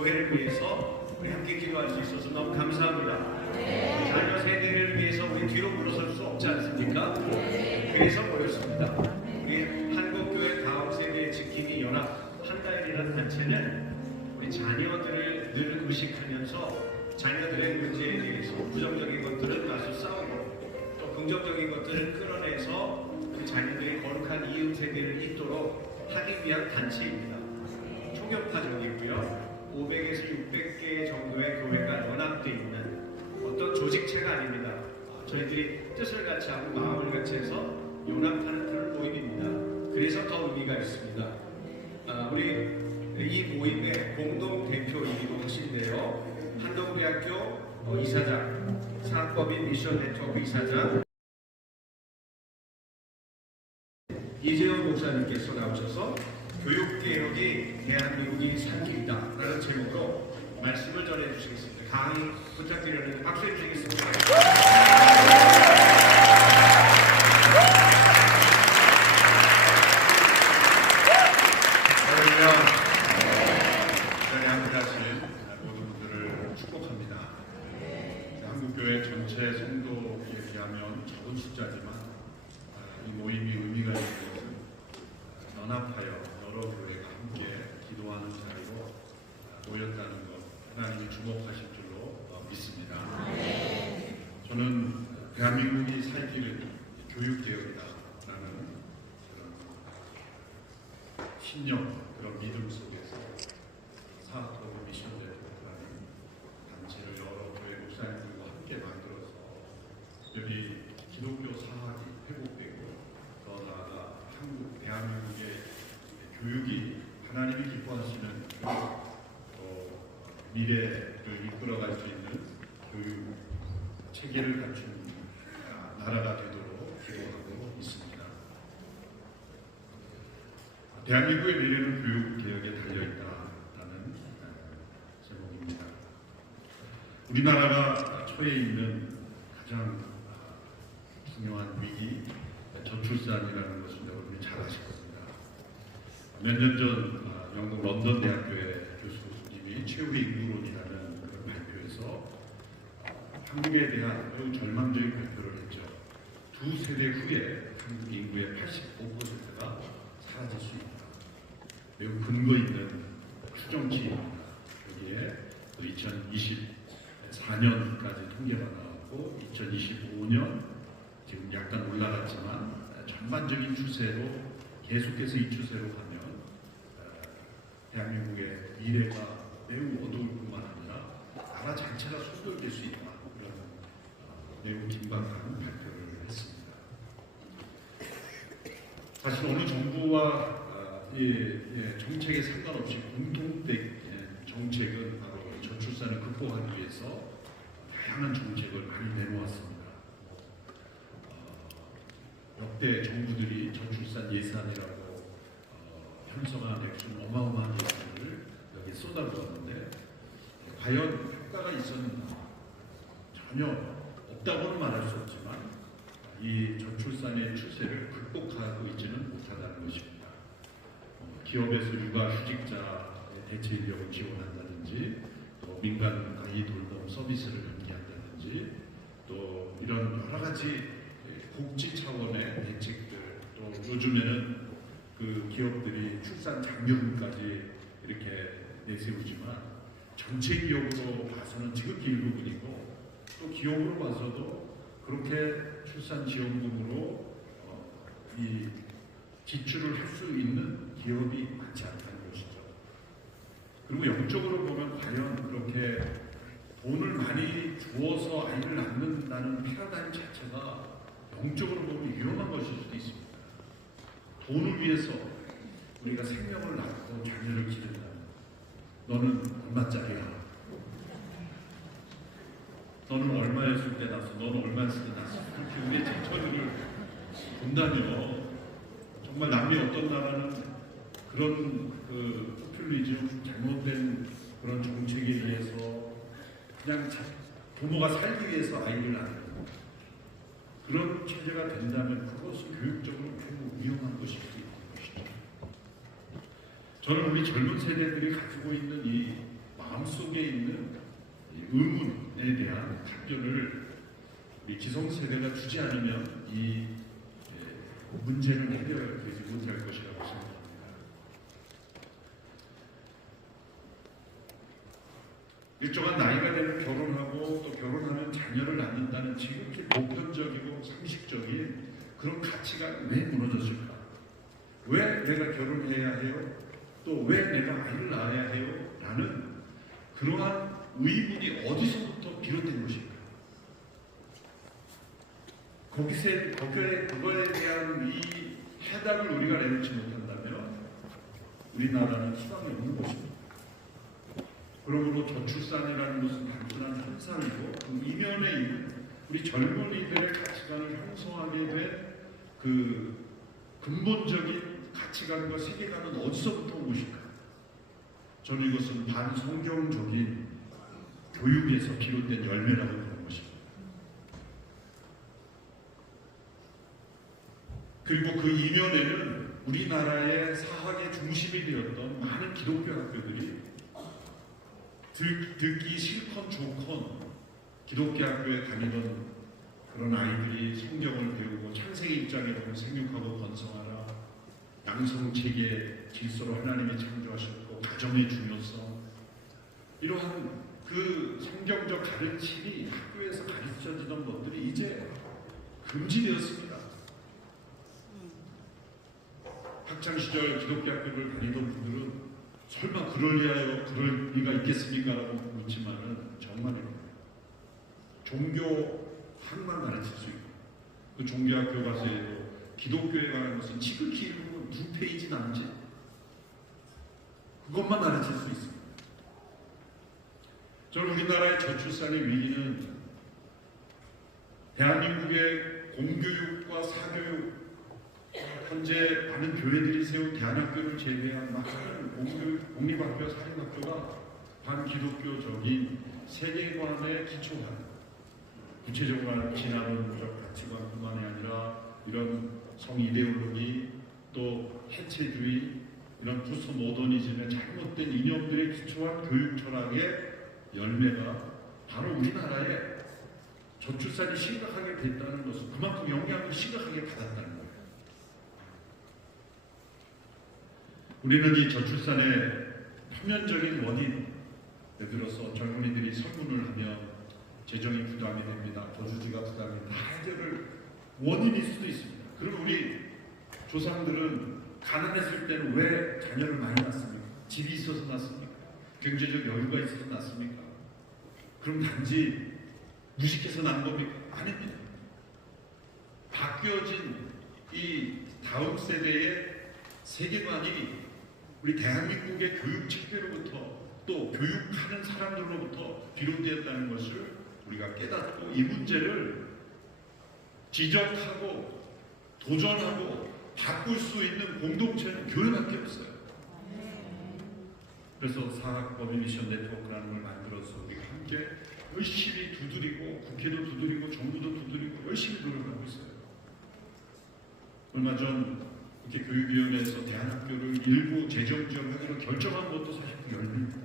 교회를 위해서 우리 함께 기도할 수 있어서 너무 감사합니다. 자녀 세대를 위해서 우리 뒤로 물러설 수 없지 않습니까? 그래서 모였습니다. 우리 한국교회 다음 세대의 지킴이 연합 한다일이라는 단체는 우리 자녀들을 늘 의식하면서 자녀들의 문제에 대해서 부정적인 것들은 나서 싸우고 또 긍정적인 것들을 끌어내서 그 자녀들이 거룩한 이웃 세계를 잇도록 하기 위한 단체입니다. 총격파적이고요. 500에서 600개 정도의 교회가 연합되어 있는 어떤 조직체가 아닙니다. 저희들이 뜻을 같이 하고 마음을 같이 해서 연합하는 그런 모임입니다. 그래서 더 의미가 있습니다. 우리 이 모임의 공동 대표이기도 하신데요. 한동대학교 이사장, 사학법인 미션 네트워크 이사장 이재원 목사님께서 나오셔서 교육개혁이 대한민국이 살 길이다 라는 제목으로 말씀을 전해주시겠습니다. 강의 부탁드리는데 박수해 주시겠습니다. 자리에 함께하신 모든 분들을 축복합니다. 한국교회 전체 성도 얘기하면 적은 숫자지만 이 모임이 의미가 있는 것은 연합하여 여러 교회가 함께 기도하는 자리로 모였다는 것, 하나님이 주목하실 줄로 믿습니다. 저는 대한민국이 살 길은 교육개혁이다라는 그런 신념, 그런 믿음 속에서 사학법인 미션 네트워크라는 단체를 여러 교회 목사님들과 함께 만들어서 여기 기독교 사학이 회복되고 더 나아가 한국, 대한민국의 교육이 하나님이 기뻐하시는 미래를 이끌어갈 수 있는 교육 체계를 갖춘 나라가 되도록 기도하고 있습니다. 대한민국의 미래는 교육개혁에 달려있다라는 제목입니다. 우리나라가 처해 있는 가장 중요한 위기, 저출산이라는 것을 여러분이 잘 아실 겁니다. 몇 년 전 영국 런던 대학교의 교수님이 최후의 인구론이라는 그런 발표에서 한국에 대한 매우 절망적인 발표를 했죠. 두 세대 후에 한국 인구의 85%가 사라질 수 있다. 매우 근거 있는 추정치입니다. 여기에 2024년까지 통계가 나왔고 2025년 지금 약간 올라갔지만 전반적인 추세로 계속해서 이 추세로 가면 대한민국의 미래가 매우 어두울 뿐만 아니라 나라 자체가 손돌릴 수 있다. 그런 매우 긴박한 발표를 했습니다. 사실 어느 정부와 정책에 상관없이 공통된 정책은 바로 저출산을 극복하기 위해서 다양한 정책을 많이 내놓았습니다. 역대 정부들이 저출산 예산이라고 형성한 액수는 어마어마한 예산을 여기에 쏟아부었는데 과연 효과가 있었는가? 전혀 없다고는 말할 수 없지만 이 저출산의 추세를 극복하고 있지는 못하다는 것입니다. 기업에서 육아휴직자의 대체 인력을 지원한다든지 또 민간 아이 돌봄 서비스를 연기한다든지 또 이런 여러 가지 복지 차원의 대책들, 또 요즘에는 그 기업들이 출산 장려금까지 이렇게 내세우지만 전체 기업으로 봐서는 지극히 일부분이고 또 기업으로 봐서도 그렇게 출산 지원금으로 이 지출을 할 수 있는 기업이 많지 않다는 것이죠. 그리고 영적으로 보면 과연 그렇게 돈을 많이 주어서 아이를 낳는다는 패러다임 자체가 영적으로 보면 위험한 것일 수도 있습니다. 돈을 위해서 우리가 생명을 낳고 자녀를 기른다면 너는 얼마짜리야? 너는 얼마였을 때 낳았어? 너는 얼마였을 때 낳았어? 그렇게 우리의 재처리를 본다면 정말 남미 어떤 나라는 그런 포퓰리즘, 잘못된 그런 정책에 의해서 그냥 부모가 살기 위해서 아이를 낳는 그런 체제가 된다면 그것은 교육적으로 매우 위험한 것일 수 있는 것이죠. 저는 우리 젊은 세대들이 가지고 있는 이 마음 의문에 대한 답변을 우리 기성세대가 주지 않으면 이 문제는 해결되지 못할 것이라고 생각합니다. 일정한 나이가 되면 결혼하고 또 결혼하면 자녀를 낳는다는 지극히 보편적이고 상식적인 그런 가치가 왜 무너졌을까? 왜 내가 결혼해야 해요? 또 왜 내가 아이를 낳아야 해요? 라는 그러한 의문이 어디서부터 비롯된 것일까? 그거에 대한 이 해답을 우리가 내놓지 못한다면 우리나라는 희망이 없는 것입니다. 그러므로 저출산이라는 것은 단순한 현상이고 그 이면에 있는 우리 젊은이들의 가치관을 형성하게 된 그 근본적인 가치관과 세계관은 어디서부터 온 것일까? 저는 이것은 반성경적인 교육에서 비롯된 열매라고 보는 것입니다. 그리고 그 이면에는 우리나라의 사학의 중심이 되었던 많은 기독교 학교들이 듣기 싫건 좋건 기독교 학교에 다니던 그런 아이들이 성경을 배우고 창세기 입장에 보면 생육하고 번성하라, 양성체계 질서로 하나님이 창조하셨고 가정의 중요성, 이러한 그 성경적 가르침이 학교에서 가르쳐지던 것들이 이제 금지되었습니다. 학창시절 기독교 학교를 다니던 분들은 설마 그럴 리가 있겠습니까? 라고 묻지만은 정말입니다. 종교 학만 가르칠 수 있고 그 종교학교 가서 해도 기독교에 관한 것은 지극히 일부분 2페이지 남짓 그것만 가르칠 수 있습니다. 저는 우리나라의 저출산의 위기는 대한민국의 공교육과 사교육, 현재 많은 교회들이 세운 대안학교를 제외한 많은 공교육, 공립학교, 사립학교가 반기독교적인 세계관에 기초한 구체적으로 진화론적 가치관뿐만이 아니라 이런 성이데올로기 또 해체주의 이런 포스트 모더니즘의 잘못된 이념들에 기초한 교육 철학의 열매가 바로 우리나라에 저출산이 심각하게 됐다는 것은 그만큼 영향을 심각하게 받았다는 거예요. 우리는 이 저출산의 표면적인 원인, 예를 들어서 젊은이들이 설문을 하면 재정이 부담이 됩니다. 거주지가 부담이 됩니다. 다 해결을 원인일 수도 있습니다. 그럼 우리 조상들은 가난했을 때는 왜 자녀를 많이 낳습니까? 집이 있어서 낳습니까? 경제적 여유가 있어서 낳습니까? 그럼 단지 무식해서 낳은 겁니까? 아닙니다. 바뀌어진 이 다음 세대의 세계관이 우리 대한민국의 교육 체계로부터 또 교육하는 사람들로부터 비롯되었다는 것을 우리가 깨닫고 이 문제를 지적하고 도전하고 바꿀 수 있는 공동체는 교회밖에 없어요. 그래서 사학 커뮤니션 네트워크라는 걸 만들어서 우리가 함께 열심히 두드리고 국회도 두드리고 정부도 두드리고 열심히 노력하고 있어요. 얼마 전 국회 교육위원회에서 대안학교를 일부 재정 지원하기로 결정한 것도 사실 그 열립니다.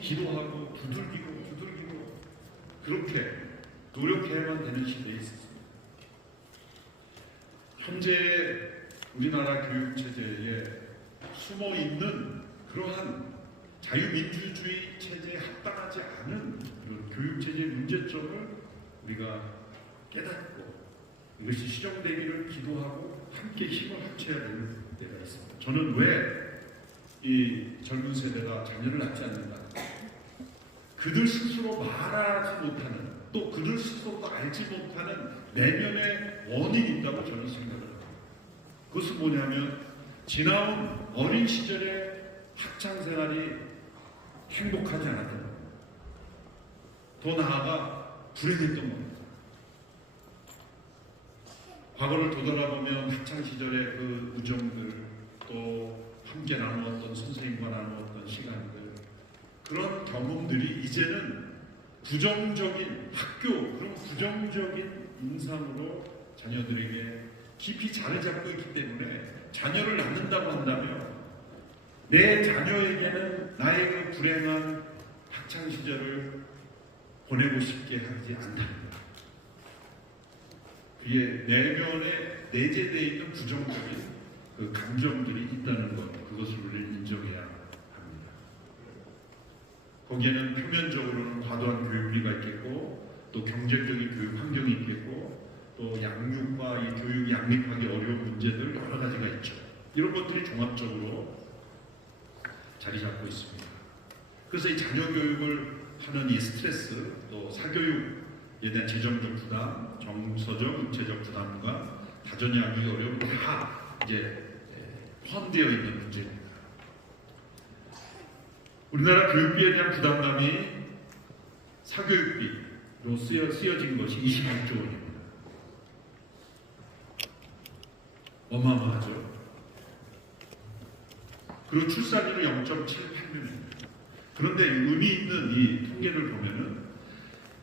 기도하고 두들기고 그렇게 노력해야만 되는 시대에 있습니다. 현재 우리나라 교육체제에 숨어있는 그러한 자유민주주의 체제에 합당하지 않은 그런 교육체제의 문제점을 우리가 깨닫고 이것이 시정되기를 기도하고 함께 힘을 합쳐야 되는 때가 있습니다. 저는 왜 이 젊은 세대가 자녀를 낳지 않는가? 그들 스스로 말하지 못하는 또 그들 스스로도 알지 못하는 내면의 원인이 있다고 저는 생각을 합니다. 그것은 뭐냐면 지나온 어린 시절의 학창생활이 행복하지 않았던 겁니다. 더 나아가 불행했던 겁니다. 과거를 되돌아보면 학창시절의 그 우정들 또 함께 나누었던 선생님과 나누었던 시간들 그런 경험들이 이제는 부정적인 학교 그런 부정적인 인상으로 자녀들에게 깊이 자리 잡고 있기 때문에 자녀를 낳는다고 한다면 내 자녀에게는 나의 그 불행한 학창시절을 보내고 싶게 하지 않답니다. 그의 내면에 내재되어 있는 부정적인 그 감정들이 있다는 것, 그것을 우리는 인정해야 합니다. 거기에는 표면적으로는 과도한 교육비가 있겠고, 또 경쟁적인 교육 환경이 있겠고, 또 양육과 이 교육이 양립하기 어려운 문제들 여러 가지가 있죠. 이런 것들이 종합적으로 자리 잡고 있습니다. 그래서 이 자녀 교육을 하는 이 스트레스, 또 사교육에 대한 재정적 부담, 정서적, 육체적 부담과 다전하기 어려움 다 이제 포함되어 있는 문제입니다. 우리나라 교육비에 대한 부담감이 사교육비로 쓰여진 것이 26조 원입니다. 어마어마하죠. 그리고 출산율은 0.78명입니다. 그런데 의미 있는 이 통계를 보면은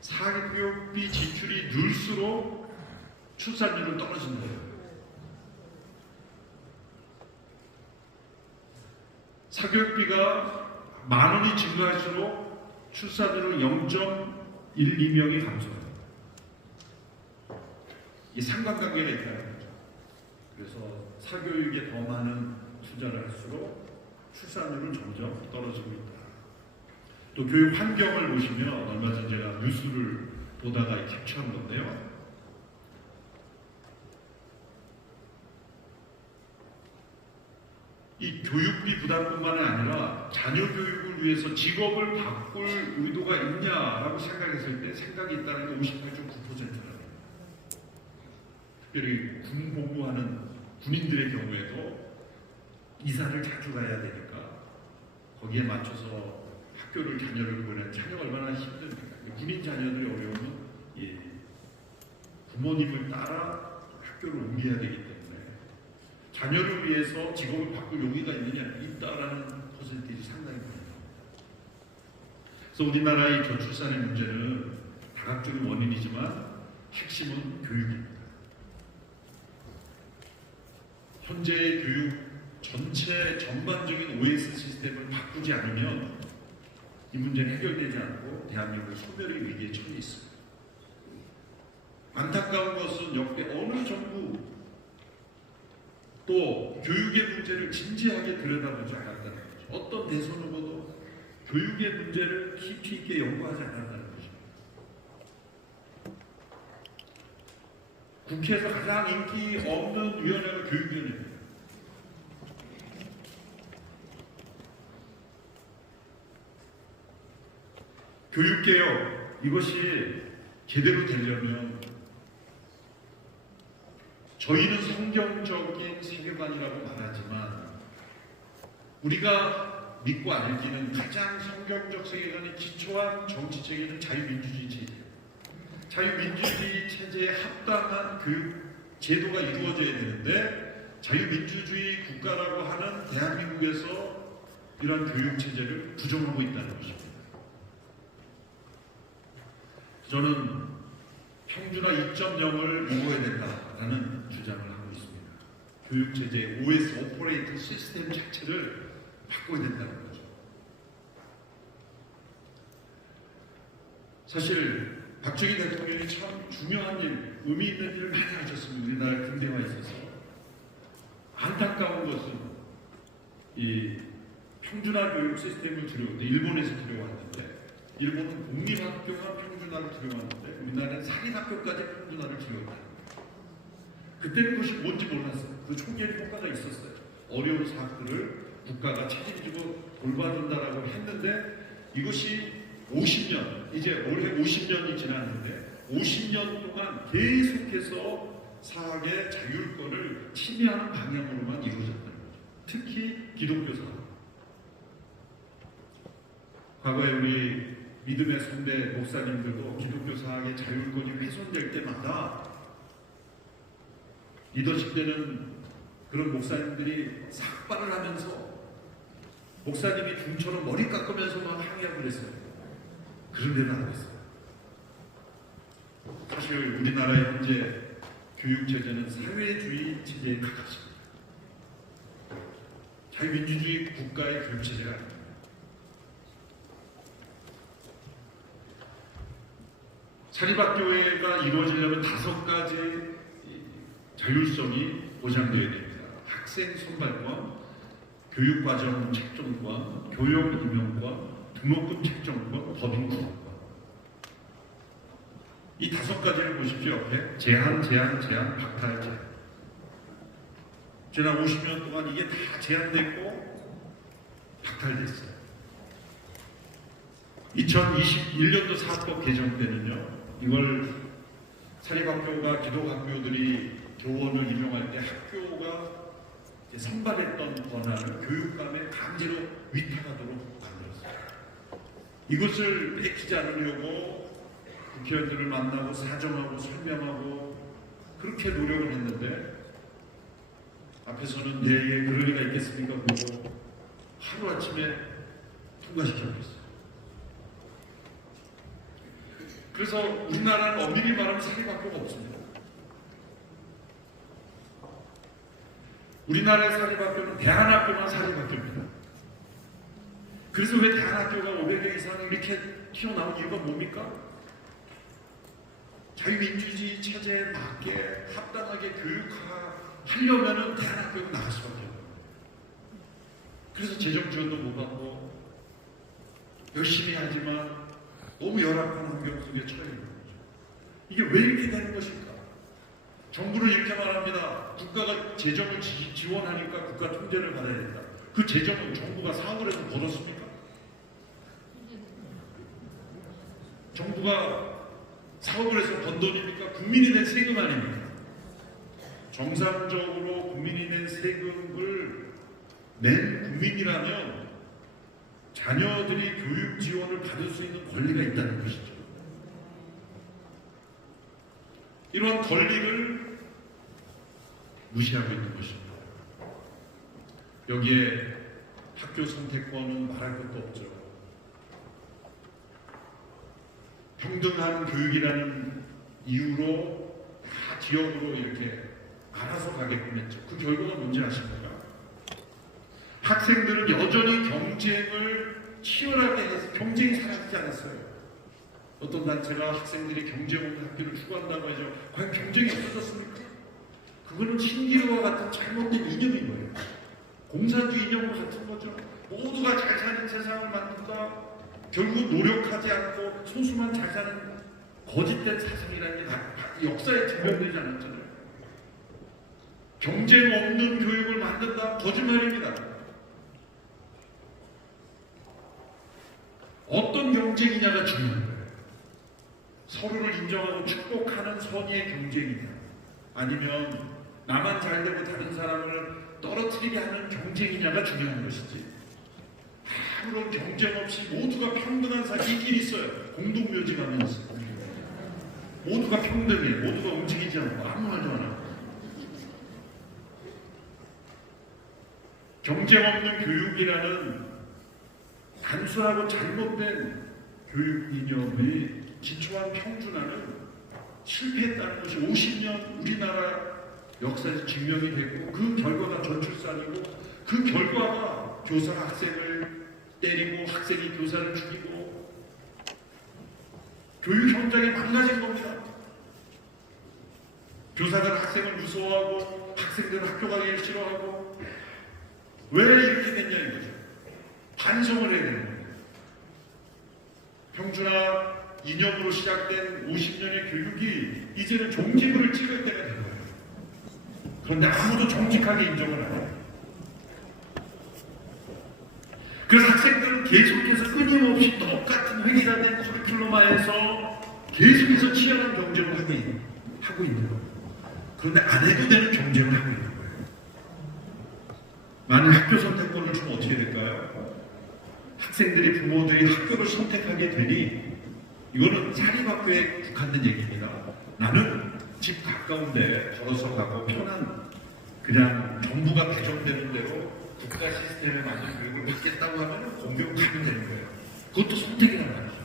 사교육비 지출이 늘수록 출산율은 떨어지는 거예요. 사교육비가 10,000원이 증가할수록 출산율은 0.12명이 감소해요. 이 상관관계가 있다는 거죠. 그래서 사교육에 더 많은 투자를 할수록 출산율은 점점 떨어지고 있다. 또 교육 환경을 보시면 얼마 전 제가 뉴스를 보다가 캡처한 건데요. 이 교육비 부담뿐만 아니라 자녀 교육을 위해서 직업을 바꿀 의도가 있냐라고 생각했을 때 생각이 있다는 게 58.9%라고. 특별히 군 복무하는 군인들의 경우에도 이사를 자주 가야 되니까 거기에 맞춰서 학교를 자녀를 보내는 자녀가 얼마나 힘듭니까? 군인 자녀들의 어려움은 이 부모님을 따라 학교를 옮겨야 되기 때문에 자녀를 위해서 직업을 바꿀 용의가 있느냐? 있다라는 퍼센티지 상당히 많습니다. 그래서 우리나라의 저출산의 문제는 다각적인 원인이지만 핵심은 교육입니다. 현재의 교육 전체 전반적인 OS 시스템을 바꾸지 않으면 이 문제는 해결되지 않고 대한민국 소멸의 위기에 처해 있습니다. 안타까운 것은 역대 어느 정부 또 교육의 문제를 진지하게 들여다보지 않았다는 거죠. 어떤 대선 후보도 교육의 문제를 깊이 있게 연구하지 않았다는 것입니다. 국회에서 가장 인기 없는 위원회가 교육위원회입니다. 교육개혁, 이것이 제대로 되려면 저희는 성경적인 세계관이라고 말하지만 우리가 믿고 알기는 가장 성경적 세계관이 기초한 정치체계는 자유민주주의 체제예요. 자유민주주의 체제에 합당한 교육 제도가 이루어져야 되는데 자유민주주의 국가라고 하는 대한민국에서 이런 교육 체제를 부정하고 있다는 것입니다. 저는 평준화 2.0을 이루어야 된다라는 주장을 하고 있습니다. 교육체제 OS 오퍼레이팅 시스템 자체를 바꿔야 된다는 거죠. 사실 박정희 대통령이 참 중요한 일, 의미 있는 일을 많이 하셨습니다. 우리나라 근대화에 있어서. 안타까운 것은 이 평준화 교육 시스템을 들여왔는데 일본에서 들여왔는데 일본은 공립학교가 평준화를 들여왔는데 우리나라는 사립학교까지 평준화를 들여왔다. 그때는 그것이 뭔지 몰랐어요. 그 초기에는 효과가 있었어요. 어려운 사학들을 국가가 책임지고 돌봐준다라고 했는데 이것이 50년, 이제 올해 50년이 지났는데 50년 동안 계속해서 사학의 자율권을 침해하는 방향으로만 이루어졌다는 거죠. 특히 기독교 사학. 과거에 우리 믿음의 선배 목사님들도 기독교 사학의 자율권이 훼손될 때마다 리더십 때는 그런 목사님들이 삭발을 하면서 목사님이 중처럼 머리 깎으면서 막 항의하고 그랬어요. 그런 데는 안 했어요. 사실 우리나라의 현재 교육체제는 사회주의 체제에 가깝습니다. 자유민주주의 국가의 교육체제가 아닙니다. 사립학교가 이루어지려면 5가지 자율성이 보장되어야 됩니다. 학생 선발권, 교육과정 책정권, 교육 임용권, 등록금 책정권, 법인 구성권. 이 5가지를 보십시오. 옆에 제한, 박탈, 제한. 지난 50년 동안 이게 다 제한됐고 박탈됐어요. 2021년도 사법 개정 때는요, 이걸 사립학교가 기독학교들이 교원을 임용할 때 학교가 이제 선발했던 권한을 교육감에 강제로 위탁하도록 만들었어요. 이것을 뺏기지 않으려고 국회의원들을 만나고 사정하고 설명하고 그렇게 노력을 했는데 앞에서는 예, 그럴 리가 있겠습니까? 그러고 하루아침에 통과시켜버렸어요. 그래서 우리나라는 엄밀히 말하면 사립학교가 없습니다. 우리나라의 사립학교는 대안학교만 사립학교입니다. 그래서 왜 대안학교가 500개 이상 이렇게 튀어나온 이유가 뭡니까? 자유민주주의 체제에 맞게 합당하게 교육하려면 대안학교가 나갈 수밖에 없어요. 그래서 재정 지원도 못 받고 열심히 하지만 너무 열악한 환경 속에 처해 있는 거죠. 이게 왜 이렇게 되는 것일까? 정부는 이렇게 말합니다. 국가가 재정을 지원하니까 국가 통제를 받아야 된다. 그 재정은 정부가 사업을 해서 벌었습니까? 정부가 사업을 해서 번 돈입니까? 국민이 낸 세금 아닙니까? 정상적으로 국민이 낸 세금을 낸 국민이라면 자녀들이 교육 지원을 받을 수 있는 권리가 있다는 것이죠. 이러한 권리를 무시하고 있는 것입니다. 여기에 학교 선택권은 말할 것도 없죠. 평등한 교육이라는 이유로 다 지역으로 이렇게 알아서 가게끔 했죠. 그 결과가 뭔지 아십니까? 학생들은 여전히 경쟁을 치열하게 해서 경쟁이 사라지지 않았어요. 어떤 단체가 학생들이 경쟁 없는 학교를 추구한다고 하죠. 과연 경쟁이 없어졌습니까? 그거는 신기루와 같은 잘못된 이념인 거예요. 공산주의 이념과 같은 거죠. 모두가 잘 사는 세상을 만든다. 결국 노력하지 않고 소수만 잘 사는 거짓된 사상이라는 게 역사에 증명되지 않았잖아요. 경쟁 없는 교육을 만든다. 거짓말입니다. 어떤 경쟁이냐가 중요한 거예요. 서로를 인정하고 축복하는 선의의 경쟁이냐, 아니면 나만 잘되고 다른 사람을 떨어뜨리게 하는 경쟁이냐가 중요한 것이지, 아무런 경쟁 없이 모두가 평등한 사람끼리 있어요. 공동묘지가 있어요. 모두가 평등해. 모두가 움직이지 않고 아무 말도 안 하고. 경쟁 없는 교육이라는 단순하고 잘못된 교육 이념이 기초한 평준화는 실패했다는 것이 50년 우리나라 역사에서 증명이 됐고, 그 결과가 저출산이고, 그 결과가 교사가 학생을 때리고 학생이 교사를 죽이고 교육 현장이 망가진 겁니다. 교사들은 학생을 무서워하고 학생들은 학교 가기를 싫어하고, 왜 이렇게 됐냐 이거죠. 반성을 해야 되는 거예요. 평준화 이념으로 시작된 50년의 교육이 이제는 종지부를 찍을 때가 된 거예요. 그런데 아무도 정직하게 인정을 안 해요. 그래서 학생들은 계속해서 끊임없이 똑같은 획일화된 커리큘럼화에서 계속해서 치열한 경쟁을 하고 있는 거예요. 그런데 안 해도 되는 경쟁을 하고 있는 거예요. 만약 학교 선택권을 주면 어떻게 될까요? 학생들이 부모들이 학교를 선택하게 되니, 이거는 사립학교에 국한된 얘기입니다. 나는 집 가까운데 걸어서 가고 편한, 그냥 정부가 개정되는 대로 국가 시스템에 맞는 교육을 받겠다고 하면 공교육 가면 되는 거예요. 그것도 선택이란 말이죠.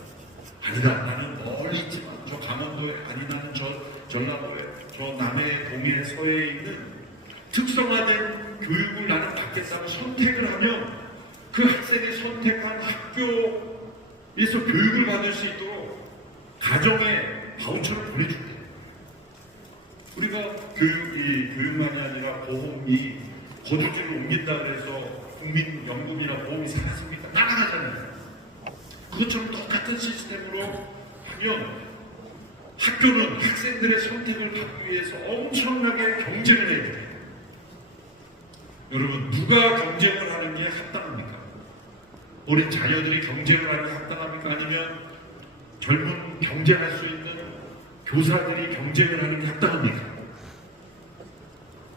아니다, 나는 멀리 있지만 저 강원도에, 아니 나는 저 전라도에, 저 남해, 동해, 서해에 있는 특성화된 교육을 나는 받겠다고 선택을 하면 그 학생이 선택한 학교에서 교육을 받을 수 있도록 가정에 바우처를 보내준대. 우리가 교육만이 아니라 보험이 거주지를 옮긴다 그래서 국민연금이나 보험이 사라집니까? 나가잖아요. 그것처럼 똑같은 시스템으로 하면 학교는 학생들의 선택을 갖기 위해서 엄청나게 경쟁을 해야 돼요. 여러분, 누가 경쟁을 하는 게 합당합니까? 어린 자녀들이 경쟁을 하는 게 합당합니까? 아니면 젊은 경쟁할 수 있는 교사들이 경쟁을 하는 게 합당합니까?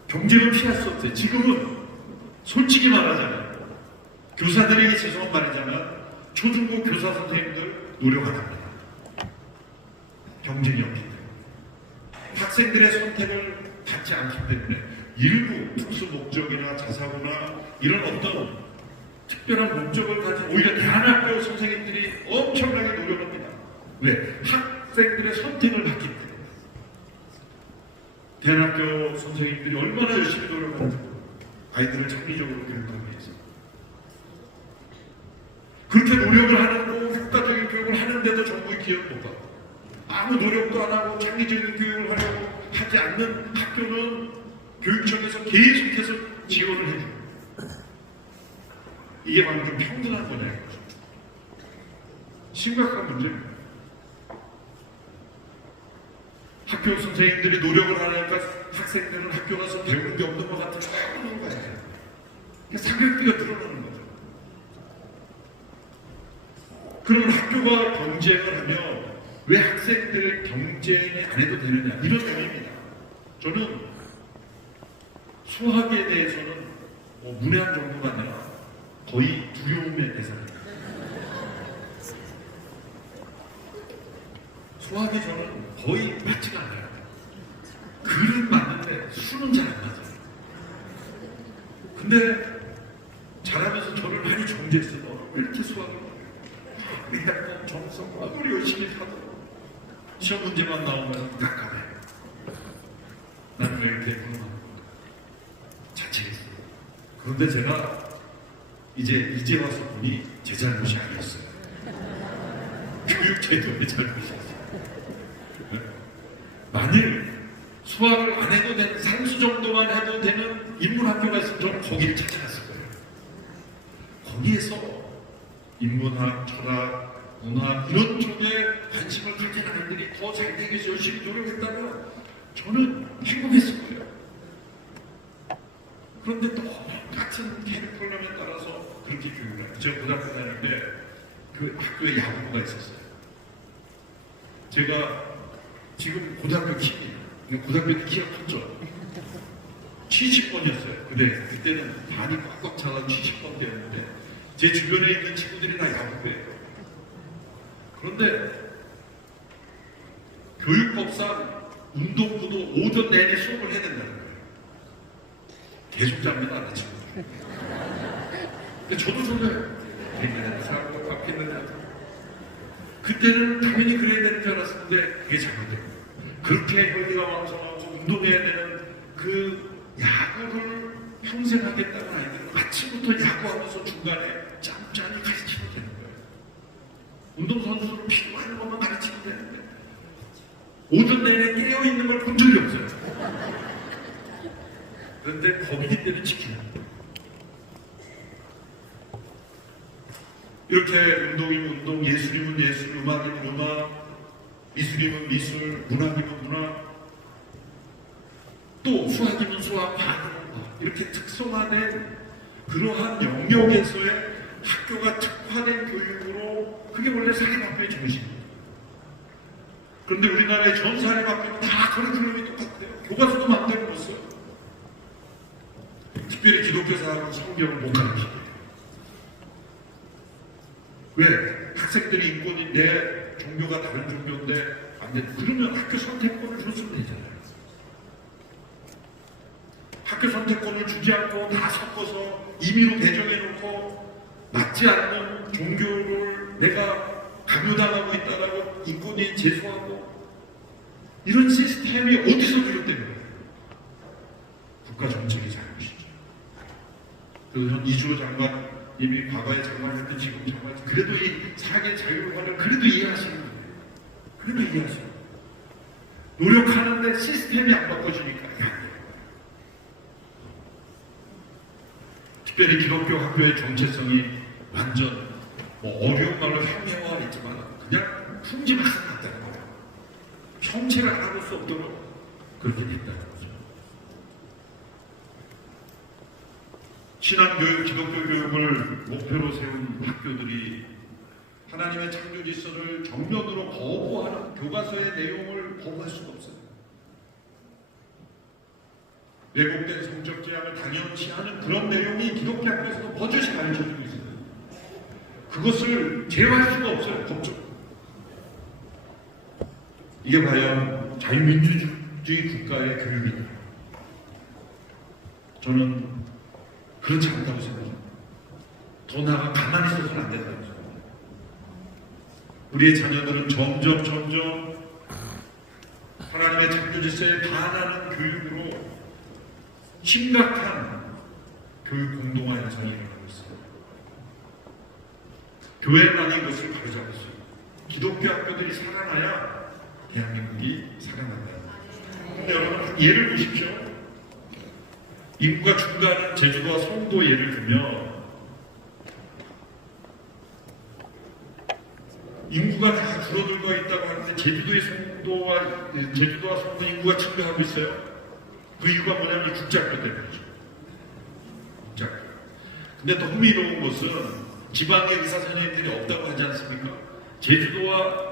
경쟁을 피할 수 없어요. 지금은 솔직히 말하자면 교사들에게 죄송한 말이자면 초중고 교사 선생님들 노력 안 합니다. 경쟁이 없기 때문에. 학생들의 선택을 받지 않기 때문에 일부 특수 목적이나 자사고나 이런 어떤 특별한 목적을 가진 오히려 대안학교 선생님들이 엄청나게 노력합니다. 왜? 학생들의 선택을 받기 때문에. 대안학교 선생님들이 얼마나 열심히 노력하는지 아이들을 창의적으로 교육하기 위해서. 그렇게 노력을 하고 효과적인 교육을 하는데도 정부의 기여를 못 받고 아무 노력도 안 하고 창의적인 교육을 하려고 하지 않는 학교는 교육청에서 계속해서 지원을 해줍니다. 이게 바로 좀 평등한 거냐는 거죠. 심각한 문제입니다. 학교 선생님들이 노력을 하니까 학생들은 학교 가서 배우는 게 없는 것 같아서 하는 거예요. 사교육비가 늘어나는 거죠. 그러면 학교가 경쟁을 하면 왜 학생들을 경쟁이 안 해도 되느냐 이런 의미입니다. 저는 수학에 대해서는 문외한 정도가 아니라 거의 두려움의 대상입니다. 수학이 저는 거의 맞지가 않아요. 글은 맞는데 수는 잘 안 맞아요. 근데 잘하면서 저를 많이 정죄했어요. 왜 이렇게 수학을 약간 정성 아무리 열심히 하도 시험 문제만 나오면 깜깜해. 나는 왜 이렇게 그런가 자책했어요. 그런데 제가 이제 와서 보니 제 잘못이 아니었어요. 교육 제도의 잘못이었어요. 만일 수학을 안 해도 되는 산수 정도만 해도 되는 인문학교가 있으면 저는 거기를 찾아갔을 거예요. 거기에서 인문학, 철학, 문학 이런 쪽에 관심을 가진 아이들이 더 잘 되기 위해서 열심히 노력했다면 저는 행복했을 거예요. 그런데 또 같은 캐리큘럼에 따라서 그렇게 교육을 해요. 제가 고등학교 다닐 때 그 학교에 야구부가 있었어요. 제가 지금 고등학교 키입니다. 고등학교 때 키가 컸죠. 70번이었어요. 근데 그때는 반이 꽉꽉 차가 70번대였는데 제 주변에 있는 친구들이 다 야구부예요. 그런데 교육법상 운동부도 오전 내내 수업을 해야 된다는 거예요. 계속 잡니다, 그 친구들. 근데 저도 졸려요. 되게 사고 바뀌는 그때는 당연히 그래야 되는 줄 알았는데 그게 잘못돼요. 그렇게 혈기가 왕성하고 운동해야 되는 그 야구를 평생 하겠다는 아이들은 아침부터 야구하면서 중간에 짬짬이 가르치면 되는 거예요. 운동선수를 필요한 것만 가르치면 되는데 오전 내내 깨어있는 걸 본 적이 없어요. 그런데 거기 때는 지키는 거예요. 이렇게 운동이면 운동, 예술이면 예술, 음악이면 음악, 미술이면 미술, 문학이면 문학, 또 수학이면 수학, 과학이면 과학 이렇게 특성화된 그러한 영역에서의 학교가 특화된 교육으로 그게 원래 사립학교의 정신입니다. 그런데 우리나라의 전 사립학교는 다 커리큘럼이 똑같아요. 교과서도 마음대로 못 써요. 특별히 기독교사하고 성경을 못 가르치고 왜? 학생들이 인권이 내 종교가 다른 종교인데 안 돼. 그러면 학교 선택권을 줬으면 되잖아요. 학교 선택권을 주지 않고 다 섞어서 임의로 배정해놓고 맞지 않는 종교를 내가 강요당하고 있다라고 인권이 제소하고 이런 시스템이 어디서 비롯된 거예요? 국가 정책의 잘못이죠. 그래서 현 이주호 장관 이미 과거에 장관했던 지금 장관 그래도 이 사회 자유화를 그래도 이해하시는 거예요. 그래도 이해하시는 거예요. 노력하는데 시스템이 안 바꿔주니까 안 돼요. 특별히 기독교 학교의 정체성이 완전 어려운 말로 형해화했지만 그냥 풍지박산 났다는 거예요. 형체를 알아볼 수 없도록 그렇게 됐다는 거죠. 신앙교육, 기독교 교육을 목표로 세운 학교들이 하나님의 창조 질서를 정면으로 거부하는 교과서의 내용을 거부할 수가 없어요. 왜곡된 성적 지향을 당연시 하는 그런 내용이 기독교 학교에서도 버젓이 가르쳐주고 있어요. 그것을 제어할 수가 없어요. 법적. 이게 과연 자유민주주의 국가의 교육이냐? 저는 그렇지 않다고 생각합니다. 더 나아가 가만히 있어서는 안 된다고 생각합니다. 우리의 자녀들은 점점 하나님의 창조 질서에 반하는 교육으로 심각한 교육 공동화 현상이 일어나고 있습니다. 교회만이 이것을 바로잡을 수 있습니다. 기독교 학교들이 살아나야 대한민국이 살아난다. 근데 여러분 한 예를 보십시오. 인구가 증가하는 제주도와 송도 예를 들면 인구가 다 줄어들고 있다고 하는데 제주도와 송도 인구가 증가하고 있어요. 그 이유가 뭐냐면 국제학교 때문이죠. 국제학교. 근데 더 흥미로운 것은 지방에 의사 선생님들이 없다고 하지 않습니까? 제주도와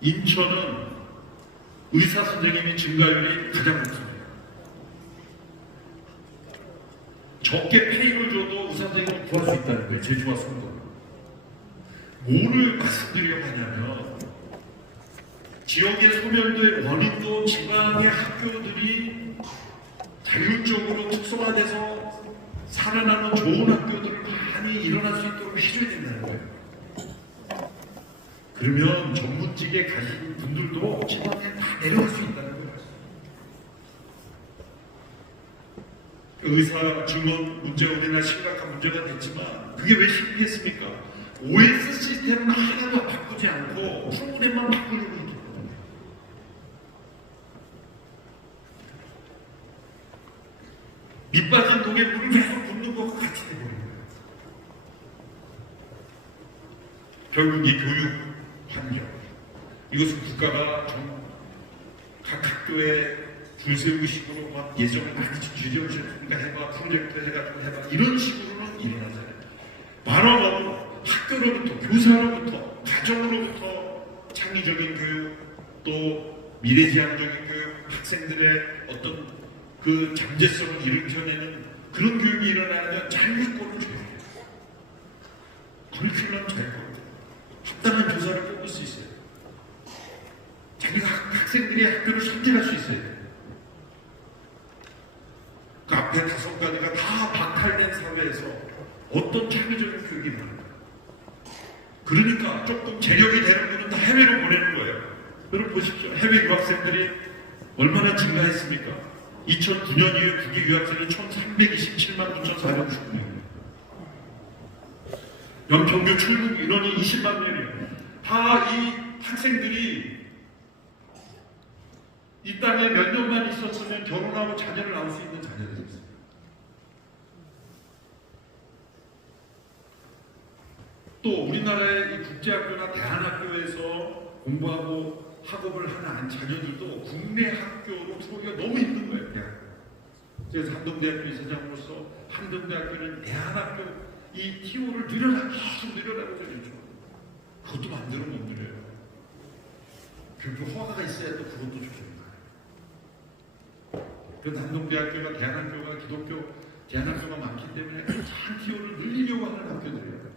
인천은 의사 선생님이 증가율이 가장 높습니다. 적게 페이를 줘도 의사 선생님을 구할 수 있다는 거예요. 제주와 송도. 뭐를 말씀드리려고 하냐면 지역의 소멸된 원인도 지방의 학교들이 자율적으로 특성화돼서 살아나는 좋은 학교들을 많이 일어날 수 있도록 해줘야 된다는 거예요. 그러면 전문직에 가신 분들도 지방에 다 내려갈 수 있다는 거예요. 의사 증원 문제가 우리나라 심각한 문제가 됐지만 그게 왜 심각했습니까? OS 시스템은 하나도 바꾸지 않고 프로그램만 바꾸려고 했기 때문에. 밑빠진 독에 물을 계속 붓는 것과 같이 돼버린 거예요. 결국 이 교육 환경, 이것은 국가가 각 학교에 줄 세우고 식으로 막 예정을 많이 주저주니까 해봐, 프로젝트 해가지고 해봐, 이런 식으로는 일어나잖아요. 바로 학교로부터, 교사로부터, 가정으로부터 창의적인 교육, 또 미래지향적인 교육, 학생들의 어떤 그 잠재성을 일으켜내는 그런 교육이 일어나면 자율권을 줘야 돼요. 커리큘럼 자율권. 합당한 교사를 뽑을 수 있어요. 자기가 학생들이 학교를 선택할 수 있어요. 그 앞에 5가지가 다 박탈된 사회에서 어떤 창의적인 교육이 나옵니까? 그러니까 조금 재력이 되는 분은 다 해외로 보내는 거예요. 여러분 보십시오. 해외 유학생들이 얼마나 증가했습니까? 2009년 이후 국외 유학생이 1327만 9,499명. 연평균 출국 인원이 20만 명이에요. 다 이 학생들이 이 땅에 몇 년만 있었으면 결혼하고 자녀를 낳을 수 있는 자녀들이었어요. 또 우리나라의 이 국제학교나 대한학교에서 공부하고 학업을 하는 자녀들도 국내 학교로 들어오기가 너무 힘든 거예요. 그래서 한동대학교 이사장으로서 한동대학교는 대한학교 이 TO를 계속 늘려나가고 있죠. 그것도 만들어 못 늘려요. 교육 허가가 있어야 또 그것도 조정해요. 그래서 한동대학교가 대한학교가 기독교 대한학교가 많기 때문에 한 TO를 늘리려고 하는 학교들이에요.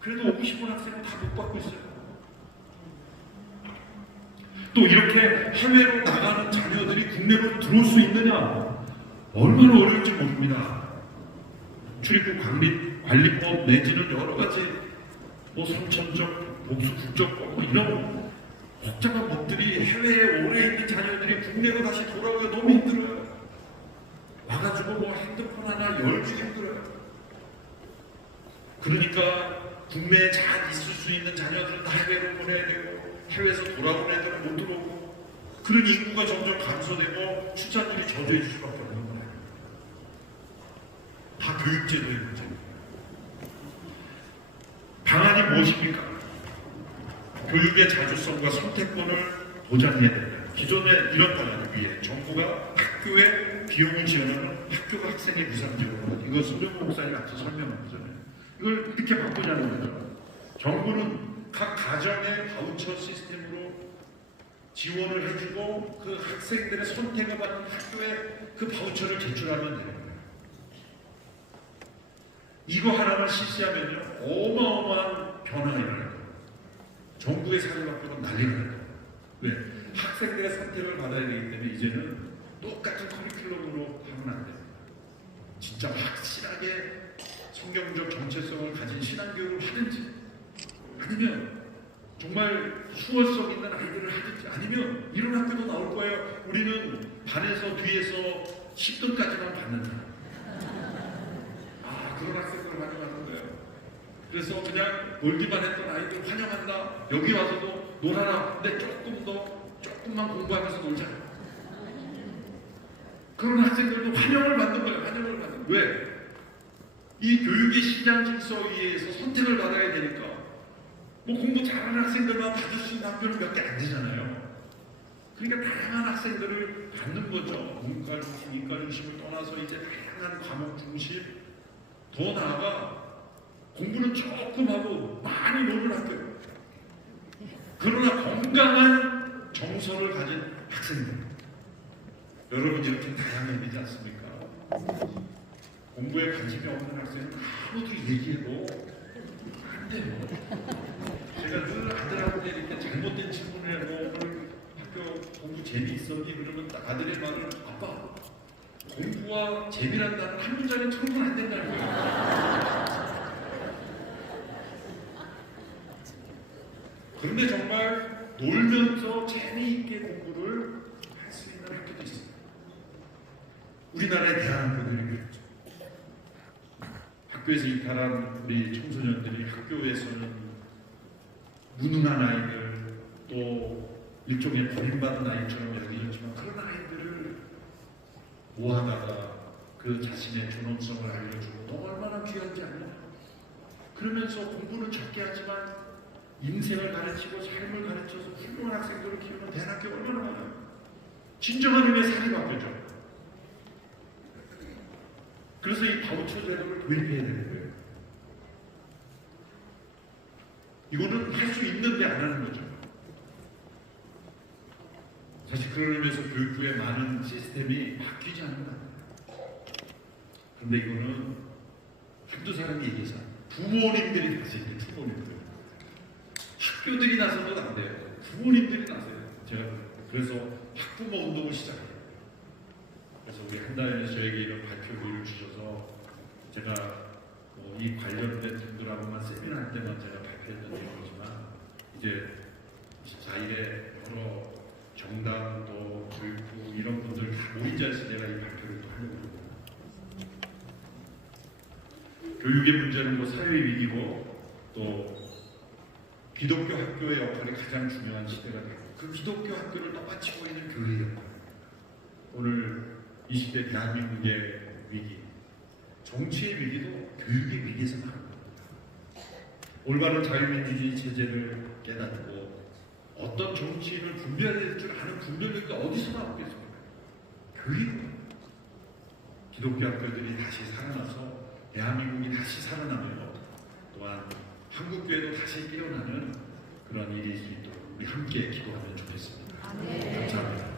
그래도 오고 싶은 학생은 다 못 받고 있어요. 또 이렇게 해외로 나가는 자녀들이 국내로 들어올 수 있느냐? 얼마나 어려울지 모릅니다. 출입국 관리법 내지는 여러 가지 선천적, 복수 국적법 이런 복잡한 법들이 해외에 오래 있는 자녀들이 국내로 다시 돌아오기가 너무 힘들어요. 와가지고 핸드폰 하나 열기 힘들어요. 그러니까 국내에 잘 있을 수 있는 자녀들은 다 해외로 보내야 되고 해외에서 돌아온 애들은 못 들어오고 그런 인구가 점점 감소되고 출산율이 저조해질 수밖에 없는 거예요. 다 교육제도의 문제입니다. 방안이 무엇입니까? 교육의 자주성과 선택권을 보장해야 된다. 기존에 이런 방안 위에 정부가 학교에 비용을 지원하는 학교가 학생의 무상지원을 이거 손정호 목사님 앞서 설명한 거잖아요. 이걸 이렇게 바꾸자는 거죠. 정부는 각 가정의 바우처 시스템으로 지원을 해주고 그 학생들의 선택을 받는 학교에 그 바우처를 제출하면 되는 거예요. 이거 하나만 실시하면요 어마어마한 변화가 일어날 거예요. 정부의 사료 밖으로 난리가 날 거예요. 왜? 학생들의 선택을 받아야 되기 때문에 이제는 똑같은 커리큘럼으로 하면 안 됩니다. 진짜 확실하게 성경적 정체성을 가진 신앙교육을 하든지 아니면 정말 수월성 있는 아이들을 하든지 아니면 이런 학교도 나올 거예요. 우리는 반에서 뒤에서 10등까지만 받는다. 아 그런 학생들을 환영하는 거예요. 그래서 그냥 놀기만 했던 아이들 환영한다. 여기 와서도 놀아라. 근데 조금만 공부하면서 놀자. 그런 학생들도 환영을 받는 거예요. 환영을 받는 거예요. 왜? 이 교육의 시장 질서에 의해서 선택을 받아야 되니까 뭐 공부 잘하는 학생들만 받을 수 있는 학교는 몇 개 안 되잖아요. 그러니까 다양한 학생들을 받는 거죠. 문과 중심, 이과 중심을 떠나서 이제 다양한 과목 중심, 더 나아가 공부는 조금 하고 많이 노는 학교. 그러나 건강한 정서를 가진 학생들. 여러분 이렇게 다양해야 되지 않습니까? 공부에 관심이 없는 학생은 아무도 얘기해도 안 돼요. 제가 늘 아들한테 이렇게 잘못된 질문을 해도 오늘 학교 공부 재미있었니? 그러면 아들의 말을 아빠 공부와 재미란 단어 한 문장에 처음은 안 된다는 거예요. 그런데 정말 놀면서 재미있게 공부를 할 수 있는 학교도 있습니다. 우리나라의 대학교들이 그렇죠. 학교에서 이탈한 우리 청소년들이 학교에서는 무능한 아이들 또 일종의 버림받은 아이처럼 여기졌지만 그런 아이들을 모아다가 그 자신의 존엄성을 알려주고 너 얼마나 귀한지 아냐. 그러면서 공부는 적게 하지만 인생을 가르치고 삶을 가르쳐서 훌륭한 학생들을 키우는 대학교 얼마나 많아요. 진정한 의미의 살이 바뀌죠. 그래서 이 바우처 제도를 도입해야 되는 거예요. 이거는 할 수 있는데 안 하는 거죠. 사실 그런 의미에서 교육부의 많은 시스템이 바뀌지 않는 거 아니에요. 그런데 이거는 한두 사람이 얘기해서 부모님들이 다시 이제 부모님들. 학교들이 나서도 안 돼요. 부모님들이 나서요. 제가 그래서 학부모 운동을 시작해요. 그래서 우리 한다연에 저에게 이런 발표를 주셔서 제가 이 관련된 분들하고만 세미나 할 때만 제가 발표했던 내용이지만 이제 24일에 여러 정당도 교육부 이런 분들 다 모인 자리에서 내가 이 발표를 또 하려고 합니다. 교육의 문제는 뭐 사회의 위기고 또 기독교 학교의 역할이 가장 중요한 시대가 되고 그 기독교 학교를 떠받치고 있는 교회의 역할. 오늘 20대 대한민국의 위기, 정치의 위기도 교육의 위기에서 나온 겁니다. 올바른 자유민주주의 체제를 깨닫고 어떤 정치인을 분별해야 될 줄 아는 분별력이 어디서 나오겠습니까? 교육. 기독교 학교들이 다시 살아나서 대한민국이 다시 살아나며 또한 한국교회도 다시 깨어나는 그런 일이 있을 수 있도록 우리 함께 기도하면 좋겠습니다. 감사합니다.